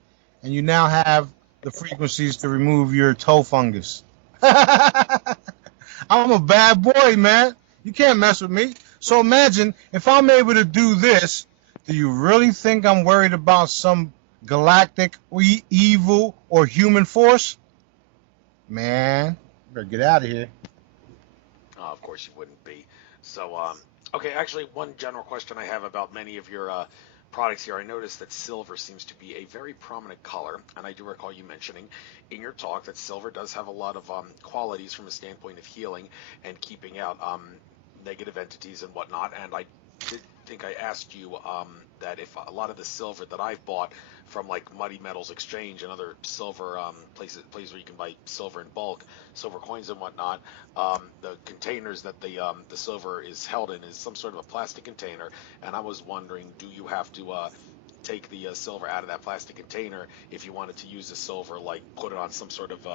and you now have the frequencies to remove your toe fungus. I'm a bad boy, man. You can't mess with me. So imagine if I'm able to do this, do you really think I'm worried about some galactic evil or human force? Man, better get out of here. Of course you wouldn't be. So, okay, actually, one general question I have about many of your products here. I noticed that silver seems to be a very prominent color, and I do recall you mentioning in your talk that silver does have a lot of qualities from a standpoint of healing and keeping out negative entities and whatnot. And I did think I asked you that if a lot of the silver that I've bought from like Muddy Metals Exchange and other silver places where you can buy silver in bulk, silver coins and whatnot, the containers that the silver is held in is some sort of a plastic container, and I was wondering, do you have to take the silver out of that plastic container if you wanted to use the silver, like put it on some sort of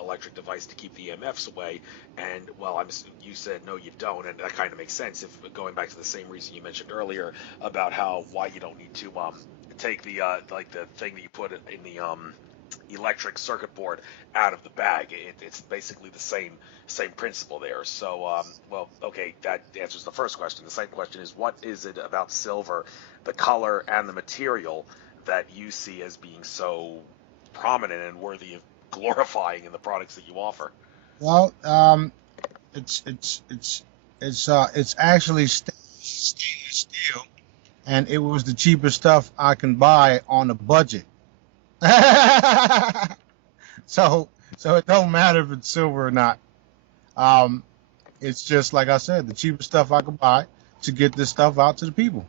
electric device to keep the EMFs away? And well, you said no, you don't, and that kind of makes sense. If going back to the same reason you mentioned earlier about why you don't need to take the like the thing that you put in the electric circuit board out of the bag. It's basically the same principle there. So, well, okay, that answers the first question. The second question is, what is it about silver, the color and the material, that you see as being so prominent and worthy of glorifying in the products that you offer? Well, it's actually stainless steel, and it was the cheapest stuff I can buy on a budget. so it don't matter if it's silver or not. It's just like I said, the cheapest stuff I could buy to get this stuff out to the people.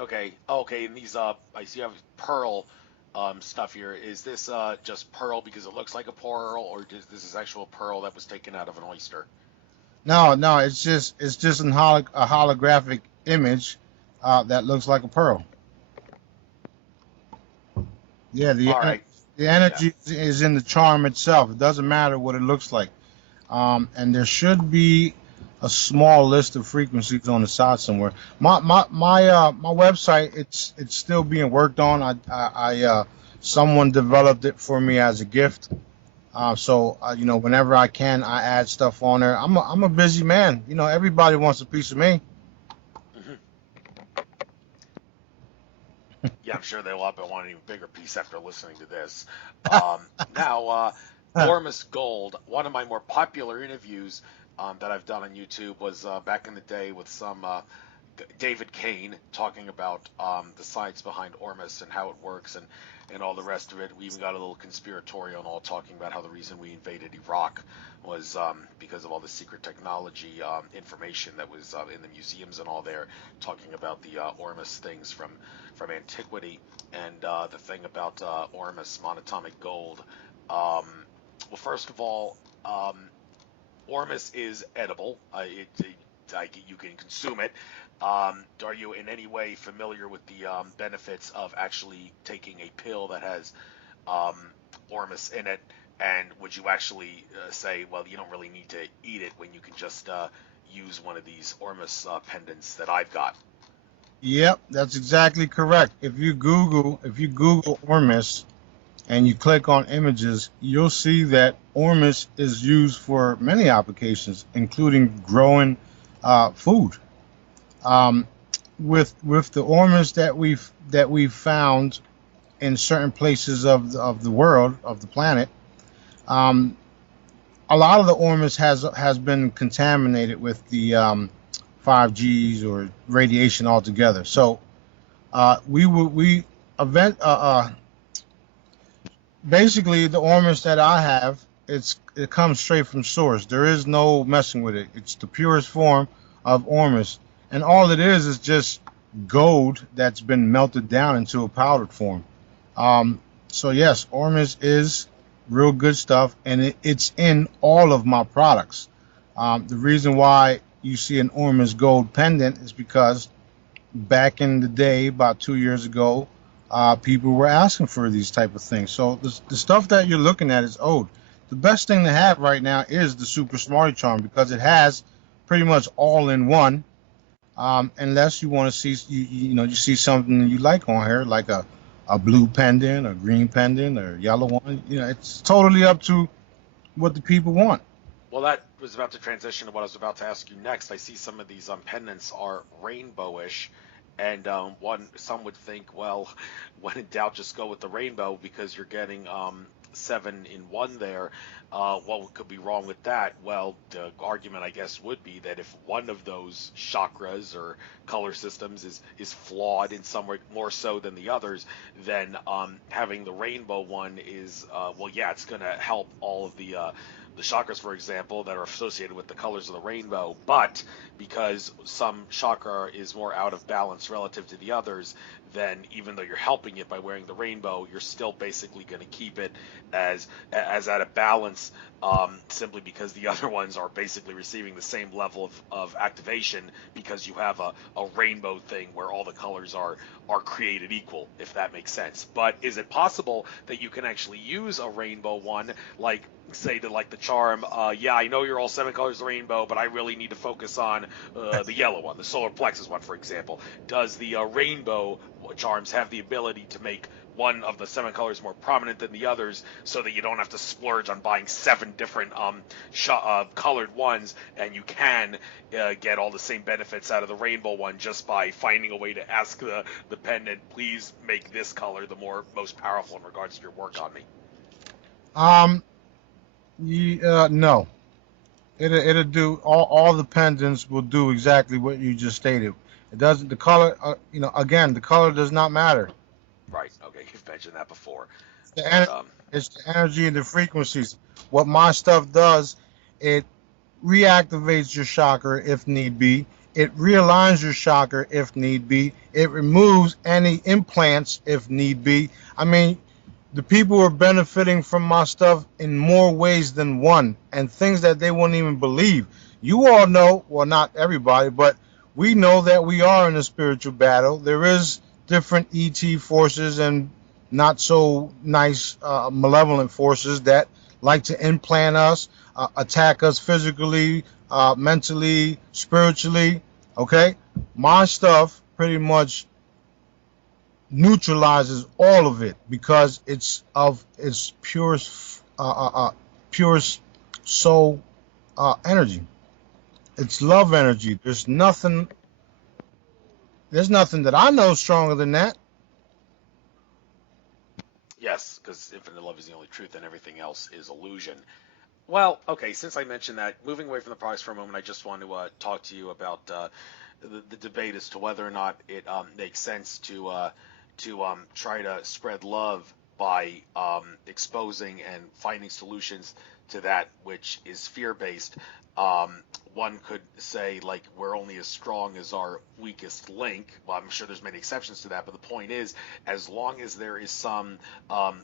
Okay, and these I see you have pearl stuff here. Is this just pearl because it looks like a pearl, or this is actual pearl that was taken out of an oyster? No, it's just a holographic image that looks like a pearl. Yeah, All right. the Yeah. energy is in the charm itself. It doesn't matter what it looks like. And there should be a small list of frequencies on the side somewhere. My website, it's still being worked on. Someone developed it for me as a gift. Whenever I can, I add stuff on there. I'm a busy man. Everybody wants a piece of me. hmm Yeah, I'm sure they'll up and want an even bigger piece after listening to this. Now, Ormus Gold, one of my more popular interviews that I've done on YouTube was back in the day with some David Kane talking about the science behind Ormus and how it works and all the rest of it. We even got a little conspiratorial and all talking about how the reason we invaded Iraq was because of all the secret technology information that was in the museums and all there, talking about the Ormus things from antiquity and the thing about Ormus monatomic gold. Well, first of all, Ormus is edible. You can consume it. Are you in any way familiar with the benefits of actually taking a pill that has Ormus in it? And would you actually say, well, you don't really need to eat it when you can just use one of these Ormus pendants that I've got? Yep, that's exactly correct. If you Google Ormus and you click on images, you'll see that Ormus is used for many applications, including growing food. Um, with the Ormus that we've found in certain places of the world, of the planet, um, a lot of the Ormus has been contaminated with the 5Gs or radiation altogether. So we event basically the Ormus that I have, it comes straight from source. There is no messing with it. It's the purest form of Ormus, and all it is just gold that's been melted down into a powdered form. So yes, Ormus is real good stuff, and it's in all of my products. The reason why you see an Ormus gold pendant is because back in the day, about 2 years ago, people were asking for these type of things. So the stuff that you're looking at is old. The best thing to have right now is the Super Smarty Charm because it has pretty much all in one. Unless you want to see you see something you like on here, like a blue pendant, a green pendant, or yellow one. It's totally up to what the people want. Well, that was about to transition to what I was about to ask you next. I see some of these pendants are rainbowish, and some would think, well, when in doubt, just go with the rainbow because you're getting seven in one there. What could be wrong with that? Well, the argument, I guess, would be that if one of those chakras or color systems is flawed in some way more so than the others, then having the rainbow one is well, yeah, it's going to help all of the chakras, for example, that are associated with the colors of the rainbow, but because some chakra is more out of balance relative to the others, then even though you're helping it by wearing the rainbow, you're still basically going to keep it as out of balance, simply because the other ones are basically receiving the same level of activation because you have a rainbow thing where all the colors are created equal, if that makes sense. But is it possible that you can actually use a rainbow one, like say to like the charm, yeah, I know you're all seven colors of the rainbow, but I really need to focus on the yellow one, the solar plexus one, for example. Does the rainbow charms have the ability to make one of the seven colors more prominent than the others, so that you don't have to splurge on buying seven different colored ones, and you can get all the same benefits out of the rainbow one just by finding a way to ask the pendant, please make this color the most powerful in regards to your work on me? Um, no, it'll do all the pendants will do exactly what you just stated. It doesn't the color. Again, the color does not matter. Right. Okay. You've mentioned that before, The but it's the energy and the frequencies. What my stuff does, it reactivates your chakra if need be. It realigns your chakra if need be. It removes any implants if need be. I mean, the people are benefiting from my stuff in more ways than one, and things that they won't even believe. You all know, well, not everybody, but we know that we are in a spiritual battle. There is different ET forces and not so nice, malevolent forces that like to implant us, attack us physically, mentally, spiritually. Okay, my stuff pretty much neutralizes all of it because it's pure pure soul energy. It's love energy. There's nothing that I know stronger than that. yes, because infinite love is the only truth, and everything else is illusion. Well, okay, since I mentioned that, moving away from the products for a moment, I just want to talk to you about the debate as to whether or not it makes sense to try to spread love by exposing and finding solutions to that which is fear-based. One could say, like, we're only as strong as our weakest link. Well, I'm sure there's many exceptions to that, but the point is, as long as there is some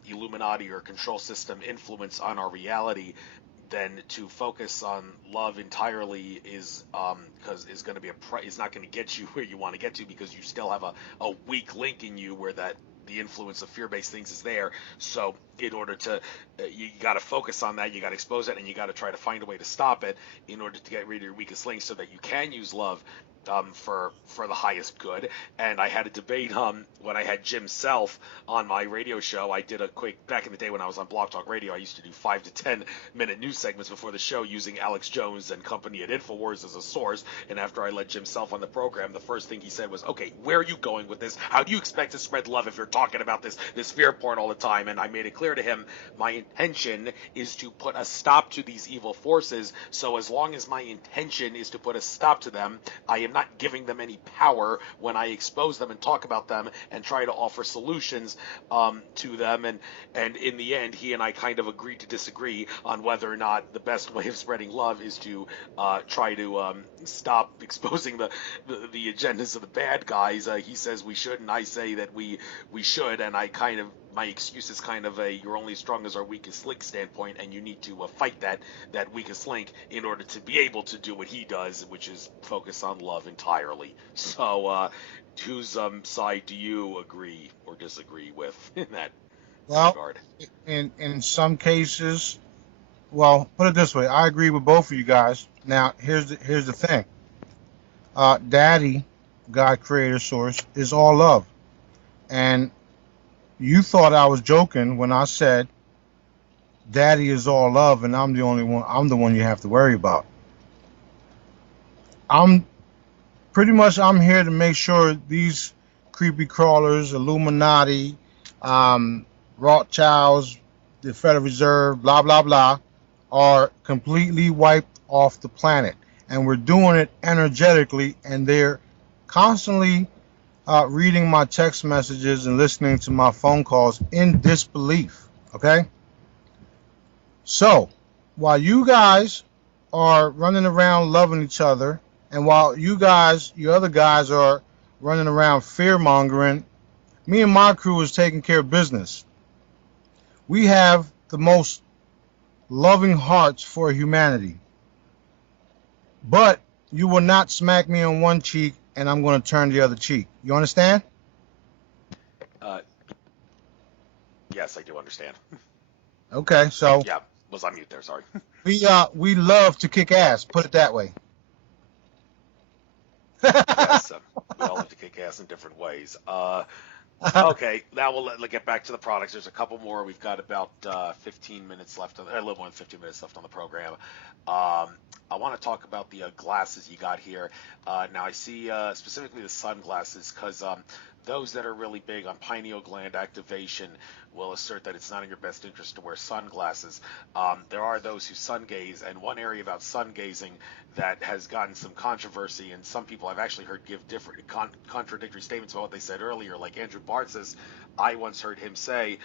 Illuminati or control system influence on our reality, then to focus on love entirely is because is going to be is not going to get you where you want to get to, because you still have a weak link in you where that the influence of fear-based things is there. So in order to you got to focus on that, you got to expose it, and you got to try to find a way to stop it in order to get rid of your weakest link, so that you can use love for the highest good. And I had a debate when I had Jim Self on my radio show. I did a quick, back in the day when I was on Blog Talk Radio, I used to do 5 to 10 minute news segments before the show using Alex Jones and company at InfoWars as a source. And after I let Jim Self on the program, the first thing he said was, okay, where are you going with this? How do you expect to spread love if you're talking about this fear porn all the time? And I made it clear to him, my intention is to put a stop to these evil forces. So as long as my intention is to put a stop to them, I am not giving them any power when I expose them and talk about them and try to offer solutions to them. And in the end, he and I kind of agreed to disagree on whether or not the best way of spreading love is to try to stop exposing the agendas of the bad guys. He says we should, and I say that we should. And my excuse is kind of a you're only as strong as our weakest link standpoint, and you need to fight that weakest link in order to be able to do what he does, which is focus on love entirely. So whose side do you agree or disagree with in that Well, regard? in some cases, well, put it this way, I agree with both of you guys. Now, here's the thing. Daddy, God creator source, is all love. And you thought I was joking when I said Daddy is all love and I'm the only one, I'm the one you have to worry about. I'm I'm here to make sure these creepy crawlers, Illuminati, Rothschilds, the Federal Reserve, blah blah blah, are completely wiped off the planet. And we're doing it energetically, and they're constantly reading my text messages and listening to my phone calls in disbelief. Okay? So, while you guys are running around loving each other, and while you other guys are running around fear mongering, me and my crew is taking care of business. We have the most loving hearts for humanity. But you will not smack me on one cheek and I'm going to turn the other cheek. You understand? Yes, I do understand. Okay, so Yeah, was on mute there, sorry. we love to kick ass, put it that way. Yes, we all have to kick ass in different ways. Okay, now let's get back to the products. There's a couple more. We've got about 15 minutes left, a little more than 15 minutes left on the program. I want to talk about the glasses you got here. Now, I see specifically the sunglasses because those that are really big on pineal gland activation will assert that it's not in your best interest to wear sunglasses. There are those who sun gaze, and one area about sun gazing that has gotten some controversy, and some people I've actually heard give different contradictory statements about what they said earlier. Like Andrew Bartzis, I once heard him say,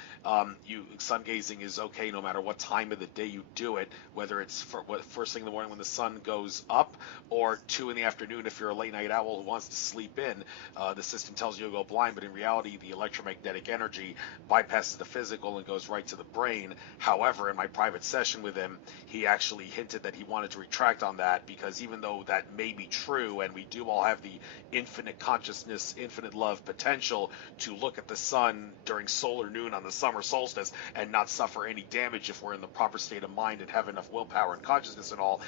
sun gazing is okay no matter what time of the day you do it, whether it's first thing in the morning when the sun goes up or 2 in the afternoon if you're a late night owl who wants to sleep in. The system tells you to go blind, but in reality the electromagnetic energy bypasses the physical and goes right to the brain. However, in my private session with him, he actually hinted that he wanted to retract on that, because even though that may be true and we do all have the infinite consciousness, infinite love potential to look at the sun during solar noon on the summer solstice and not suffer any damage if we're in the proper state of mind and have enough willpower and consciousness and all,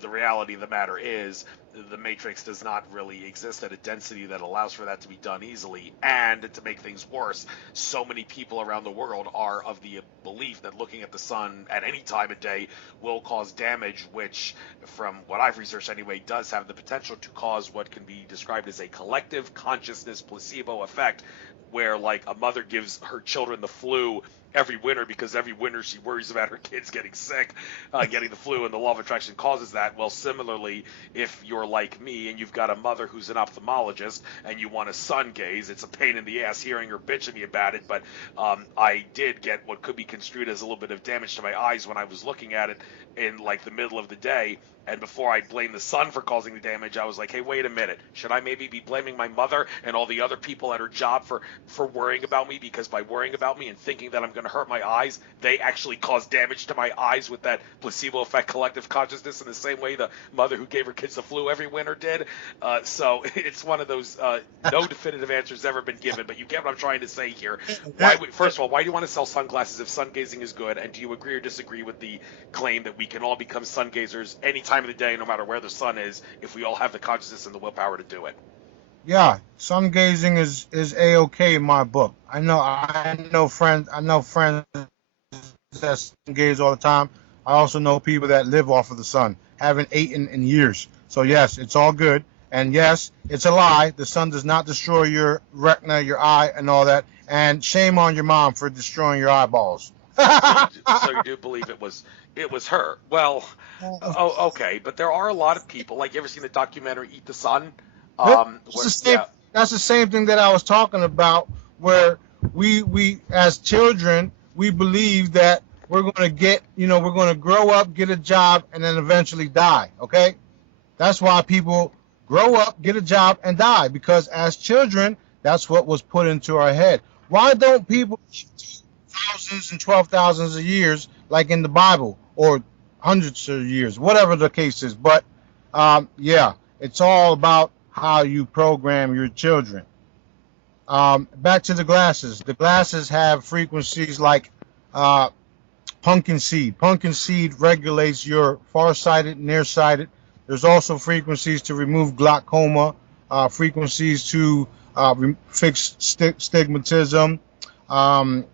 the reality of the matter is the matrix does not really exist at a density that allows for that to be done easily. And to make things worse, so many people around the world are of the belief that looking at the sun at any time of day will cause damage, which, from what I've researched anyway, does have the potential to cause what can be described as a collective consciousness placebo effect, where like a mother gives her children the flu every winter because every winter she worries about her kids getting sick, getting the flu, and the law of attraction causes that. Well, similarly, if you're like me and you've got a mother who's an ophthalmologist and you want to sun gaze, it's a pain in the ass hearing her bitch at me about it, but I did get what could be construed as a little bit of damage to my eyes when I was looking at it in like the middle of the day. And before I blamed the sun for causing the damage, I was like, hey, wait a minute. Should I maybe be blaming my mother and all the other people at her job for worrying about me? Because by worrying about me and thinking that I'm going to hurt my eyes, they actually cause damage to my eyes with that placebo effect collective consciousness in the same way the mother who gave her kids the flu every winter did. So it's one of those, no definitive answers ever been given, but you get what I'm trying to say here. First of all, why do you want to sell sunglasses if sun gazing is good? And do you agree or disagree with the claim that we can all become sun gazers anytime of the day, no matter where the sun is, if we all have the consciousness and the willpower to do it? Yeah, sun gazing is a-okay in my book. I know friends that sun gaze all the time. I also know people that live off of the sun, haven't eaten in years. So yes, it's all good. And yes, it's a lie. The sun does not destroy your retina, your eye, and all that. And shame on your mom for destroying your eyeballs. So you do believe it was her? Well, okay, but there are a lot of people. Like, you ever seen the documentary Eat the Sun? That's the same thing that I was talking about, where we as children, we believe that we're going to we're going to grow up, get a job, and then eventually die. Okay, that's why people grow up, get a job, and die, because as children, that's what was put into our head. Why don't people thousands and 12,000s of years like in the Bible, or hundreds of years, whatever the case is? But yeah, it's all about how you program your children. Back to the glasses. The glasses have frequencies like pumpkin seed. Pumpkin seed regulates your farsighted, nearsighted. There's also frequencies to remove glaucoma, frequencies to fix stigmatism. Um,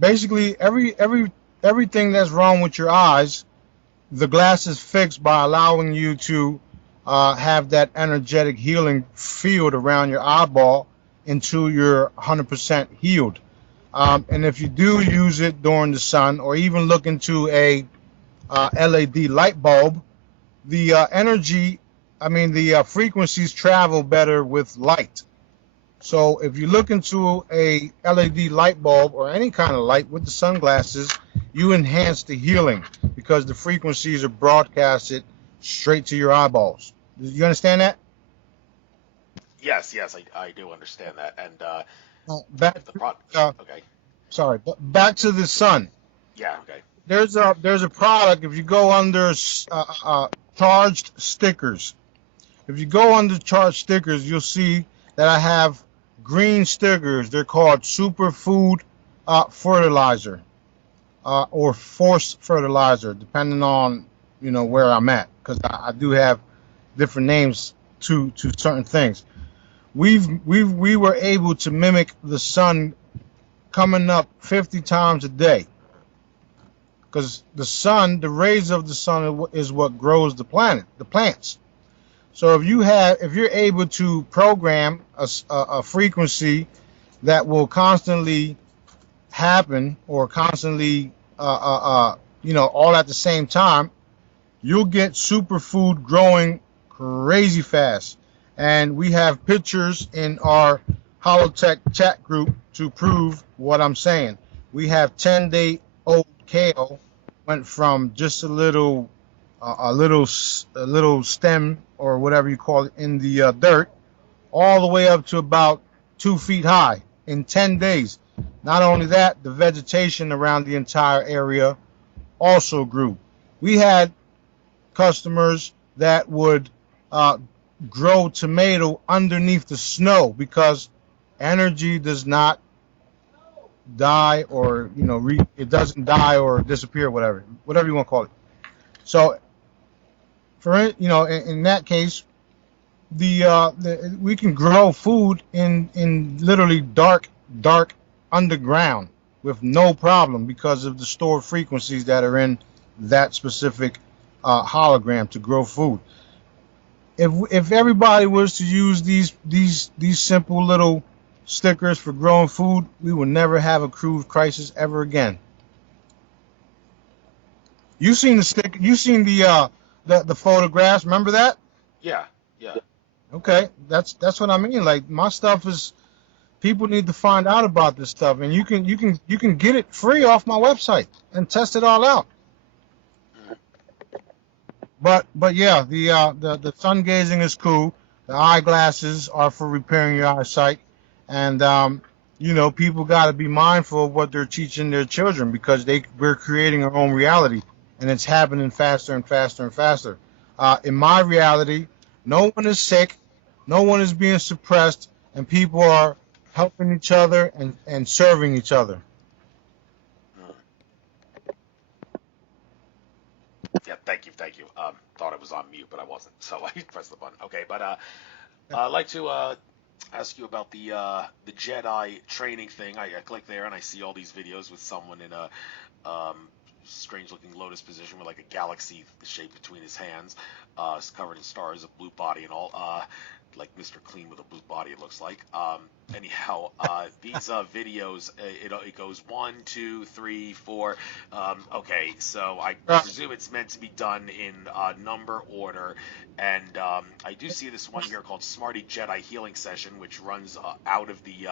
Basically, everything that's wrong with your eyes, the glass is fixed by allowing you to have that energetic healing field around your eyeball until you're 100% healed. And if you do use it during the sun, or even look into a LED light bulb, the the frequencies travel better with light. So if you look into a LED light bulb or any kind of light with the sunglasses, you enhance the healing because the frequencies are broadcasted straight to your eyeballs. Do you understand that? Yes, yes, I do understand that. And Back, the product. Okay. sorry, but back to the sun. Yeah. Okay. There's a product. If you go under charged stickers, if you go under charged stickers, you'll see that I have green stickers. They're called Superfood Fertilizer or Force Fertilizer, depending on where I'm at, because I do have different names to certain things. We were able to mimic the sun coming up 50 times a day, because the rays of the sun is what grows the plants. So if you're able to program a frequency that will constantly happen, or constantly all at the same time, you'll get superfood growing crazy fast. And we have pictures in our HOLOTECH chat group to prove what I'm saying. We have 10-day-old kale went from just a little stem, or whatever you call it, in the dirt, all the way up to about 2 feet high in 10 days. Not only that, the vegetation around the entire area also grew. We had customers that would grow tomato underneath the snow because energy does not die, or it doesn't die or disappear, whatever you want to call it. So in that case, we can grow food in literally dark underground with no problem because of the stored frequencies that are in that specific hologram to grow food. If everybody was to use these simple little stickers for growing food, we would never have a crude crisis ever again. You seen the photographs? Remember that? Yeah. Yeah. Okay, that's what I mean. Like, my stuff is, people need to find out about this stuff, and you can get it free off my website and test it all out. But yeah, the sun gazing is cool. The eyeglasses are for repairing your eyesight, and people got to be mindful of what they're teaching their children, because we're creating our own reality, and it's happening faster and faster and faster. In my reality, no one is sick, no one is being suppressed, and people are helping each other and serving each other. Yeah, thank you. Thought I was on mute, but I wasn't, so I pressed the button. Okay, but I'd like to ask you about the Jedi training thing. I click there and I see all these videos with someone in a strange-looking lotus position with like a galaxy shape between his hands, covered in stars, a blue body and all. Like Mr. Clean with a blue body, it looks like. Anyhow, these videos, it goes 1, 2, 3, 4. Okay, so I presume it's meant to be done in number order, and I do see this one here called Smarty Jedi Healing Session, which runs out of the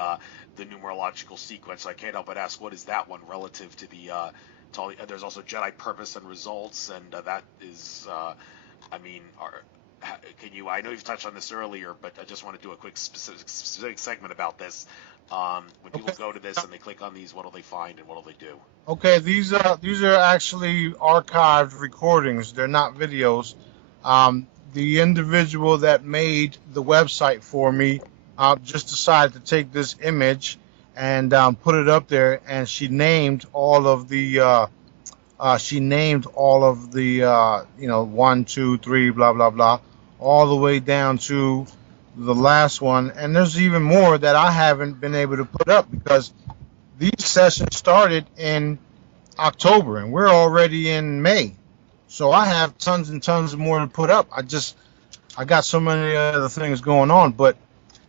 numerological sequence. So I can't help but ask, what is that one relative to the? There's also Jedi Purpose and Results, and that is, can you? I know you've touched on this earlier, but I just want to do a quick specific segment about this. When people go to this and they click on these, what do they find and what do they do? Okay, these are actually archived recordings. They're not videos. The individual that made the website for me just decided to take this image and put it up there, and she named all of the 1, 2, 3, blah blah blah, all the way down to the last one. And there's even more that I haven't been able to put up because these sessions started in October and we're already in May. So I have tons and tons more to put up. I got so many other things going on. But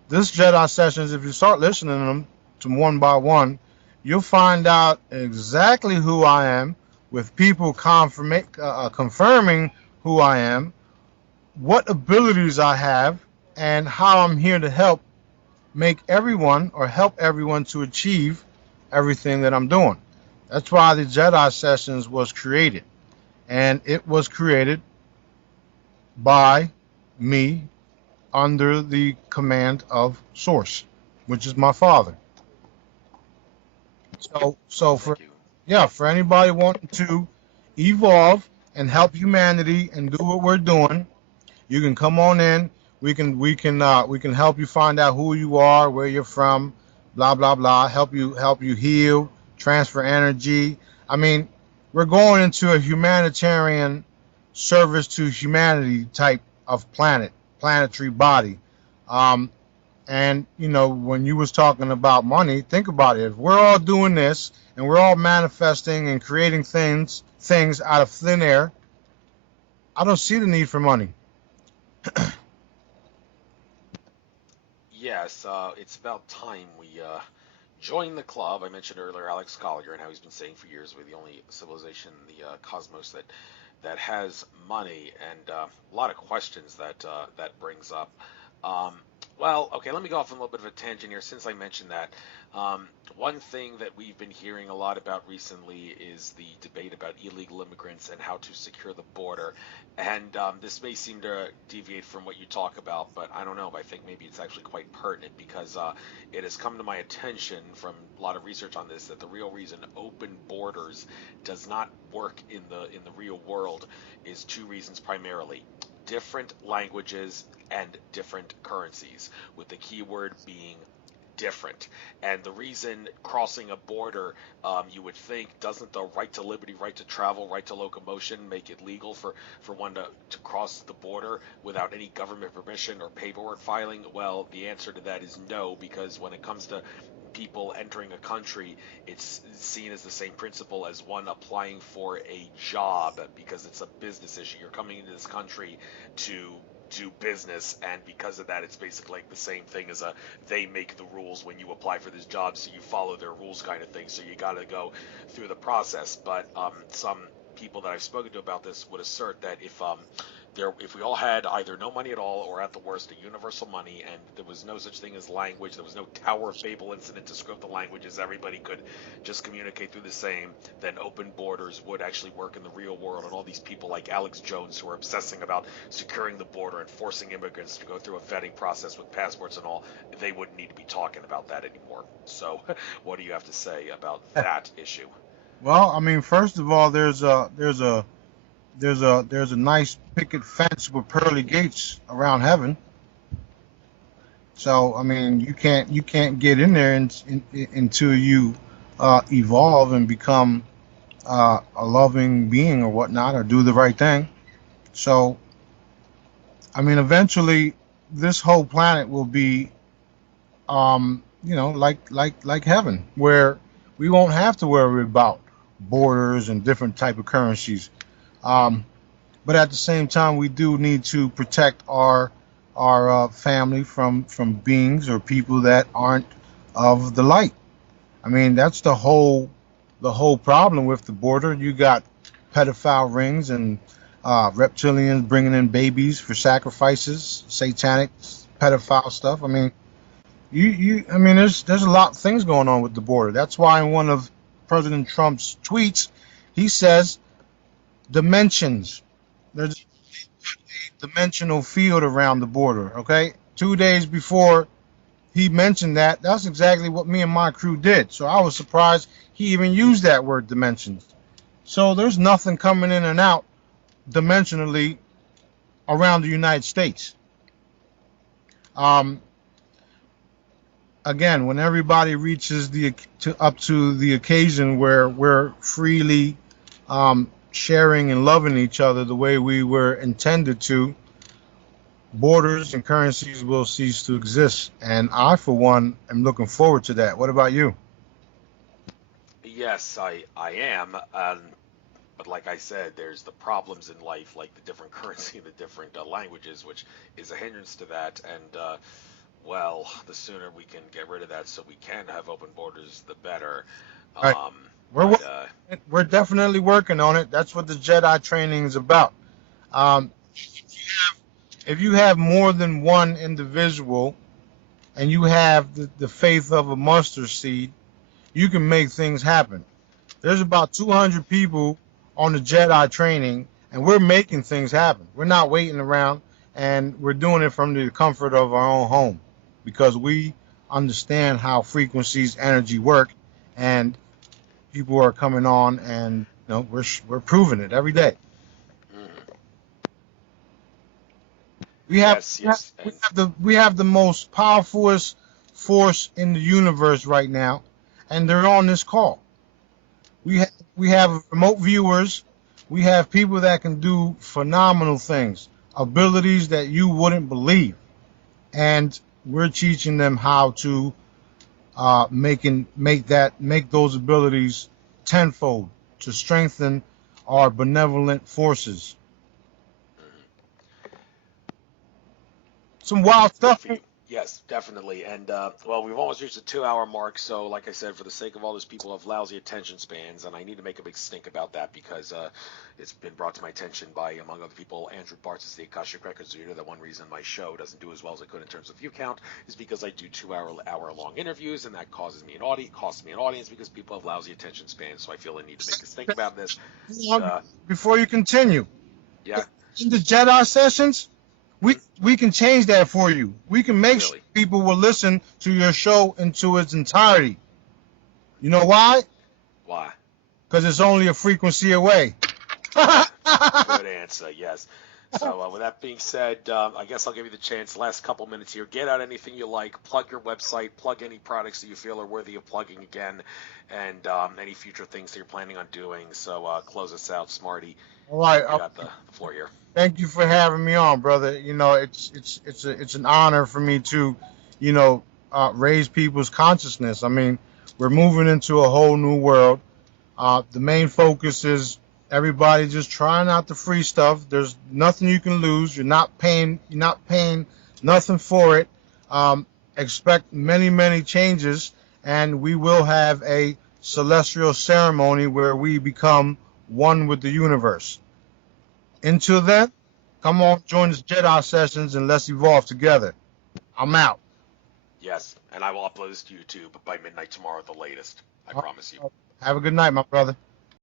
this Jedi sessions, if you start listening to them to one by one, you'll find out exactly who I am, with people confirming who I am, what abilities I have, and how I'm here to help everyone to achieve everything that I'm doing. That's why the Jedi sessions was created. And it was created by me under the command of Source, which is my father. For anybody wanting to evolve and help humanity and do what we're doing, you can come on in. We can help you find out who you are, where you're from, blah blah blah. Help you heal, transfer energy. I mean, we're going into a humanitarian service to humanity type of planetary body. And when you was talking about money, think about it. If we're all doing this and we're all manifesting and creating things out of thin air, I don't see the need for money. Yes, it's about time we join the club. I mentioned earlier Alex Collier and how he's been saying for years we're the only civilization in the cosmos that has money, and a lot of questions that brings up. Well, okay, let me go off on a little bit of a tangent here since I mentioned that. One thing that we've been hearing a lot about recently is the debate about illegal immigrants and how to secure the border. And this may seem to deviate from what you talk about, but I don't know. I think maybe it's actually quite pertinent because it has come to my attention from a lot of research on this that the real reason open borders does not work in the real world is two reasons primarily: different languages and different currencies, with the key word being different. And the reason crossing a border, you would think, doesn't the right to liberty, right to travel, right to locomotion make it legal for one to cross the border without any government permission or paperwork filing? Well, the answer to that is no, because when it comes to people entering a country, it's seen as the same principle as one applying for a job, because it's a business issue. You're coming into this country to do business, and because of that, it's basically like the same thing as they make the rules when you apply for this job, so you follow their rules kind of thing. So you got to go through the process. But some people that I've spoken to about this would assert that if we all had either no money at all or at the worst a universal money, and there was no such thing as language, there was no Tower of Babel incident to screw up the languages, everybody could just communicate through the same, then open borders would actually work in the real world, and all these people like Alex Jones who are obsessing about securing the border and forcing immigrants to go through a vetting process with passports and all, they wouldn't need to be talking about that anymore. So what do you have to say about that issue? Well, I mean, first of all, there's a nice picket fence with pearly gates around heaven. So I mean, you can't get in there until you evolve and become a loving being or whatnot, or do the right thing. So I mean, eventually, this whole planet will be, like heaven, where we won't have to worry about borders and different type of currencies. But at the same time, we do need to protect our family from beings or people that aren't of the light. I mean, that's the whole problem with the border. You got pedophile rings and reptilians bringing in babies for sacrifices, satanic pedophile stuff. I mean, I mean, there's a lot of things going on with the border. That's why in one of President Trump's tweets, he says dimensions. There's a dimensional field around the border. Okay, 2 days before he mentioned that, that's exactly what me and my crew did. So I was surprised he even used that word dimensions. So there's nothing coming in and out dimensionally around the United States. Again, when everybody reaches up to the occasion where we're freely sharing and loving each other the way we were intended to, borders and currencies will cease to exist. And I, for one, am looking forward to that. What about you? Yes, I am. But like I said, there's the problems in life, like the different currency and the different languages, which is a hindrance to that. And well, the sooner we can get rid of that, so we can have open borders, the better. Right. Um, We're but we're definitely working on it. That's what the Jedi training is about. Um, if you have more than one individual and you have the faith of a mustard seed, you can make things happen. There's about 200 people on the Jedi training, and we're making things happen. We're not waiting around, and we're doing it from the comfort of our own home because we understand how frequencies, energy work, and people are coming on, and we're proving it every day. mm, We have yes, yes, and we have the most powerful force in the universe right now, and they're on this call. We have remote viewers. We have people that can do phenomenal things, abilities that you wouldn't believe, and we're teaching them how to make those abilities tenfold to strengthen our benevolent forces. Some wild good stuff. for you. Yes, definitely. And well, we've almost reached the 2 hour mark. So, like I said, for the sake of all those people who have lousy attention spans, and I need to make a big stink about that because it's been brought to my attention by, among other people, Andrew Bartz is the Akashic Records reader. That one reason my show doesn't do as well as I could in terms of view count is because I do 2 hour long interviews, and that causes me costs me an audience because people have lousy attention spans. So I feel I need to make a stink about this. Before you continue, Yeah, in the Jedi sessions, we mhm, we can change that for you. We can make sure really. people will listen to your show into its entirety. You know why? Why? Because it's only a frequency away. Good answer. Yes. So with that being said, I guess I'll give you the chance. Last couple minutes here. Get out anything you like. Plug your website. Plug any products that you feel are worthy of plugging again, and any future things that you're planning on doing. So close us out, Smarty. All right. You got the floor here. Thank you for having me on, brother. It's an honor for me to, raise people's consciousness. I mean, we're moving into a whole new world. The main focus is everybody just trying out the free stuff. There's nothing you can lose. You're not paying nothing for it. Expect many, many changes, and we will have a celestial ceremony where we become one with the universe. Until then, come on, join us Jedi sessions and let's evolve together. I'm out. Yes, and I will upload this to YouTube by midnight tomorrow at the latest. I promise you. Have a good night, my brother.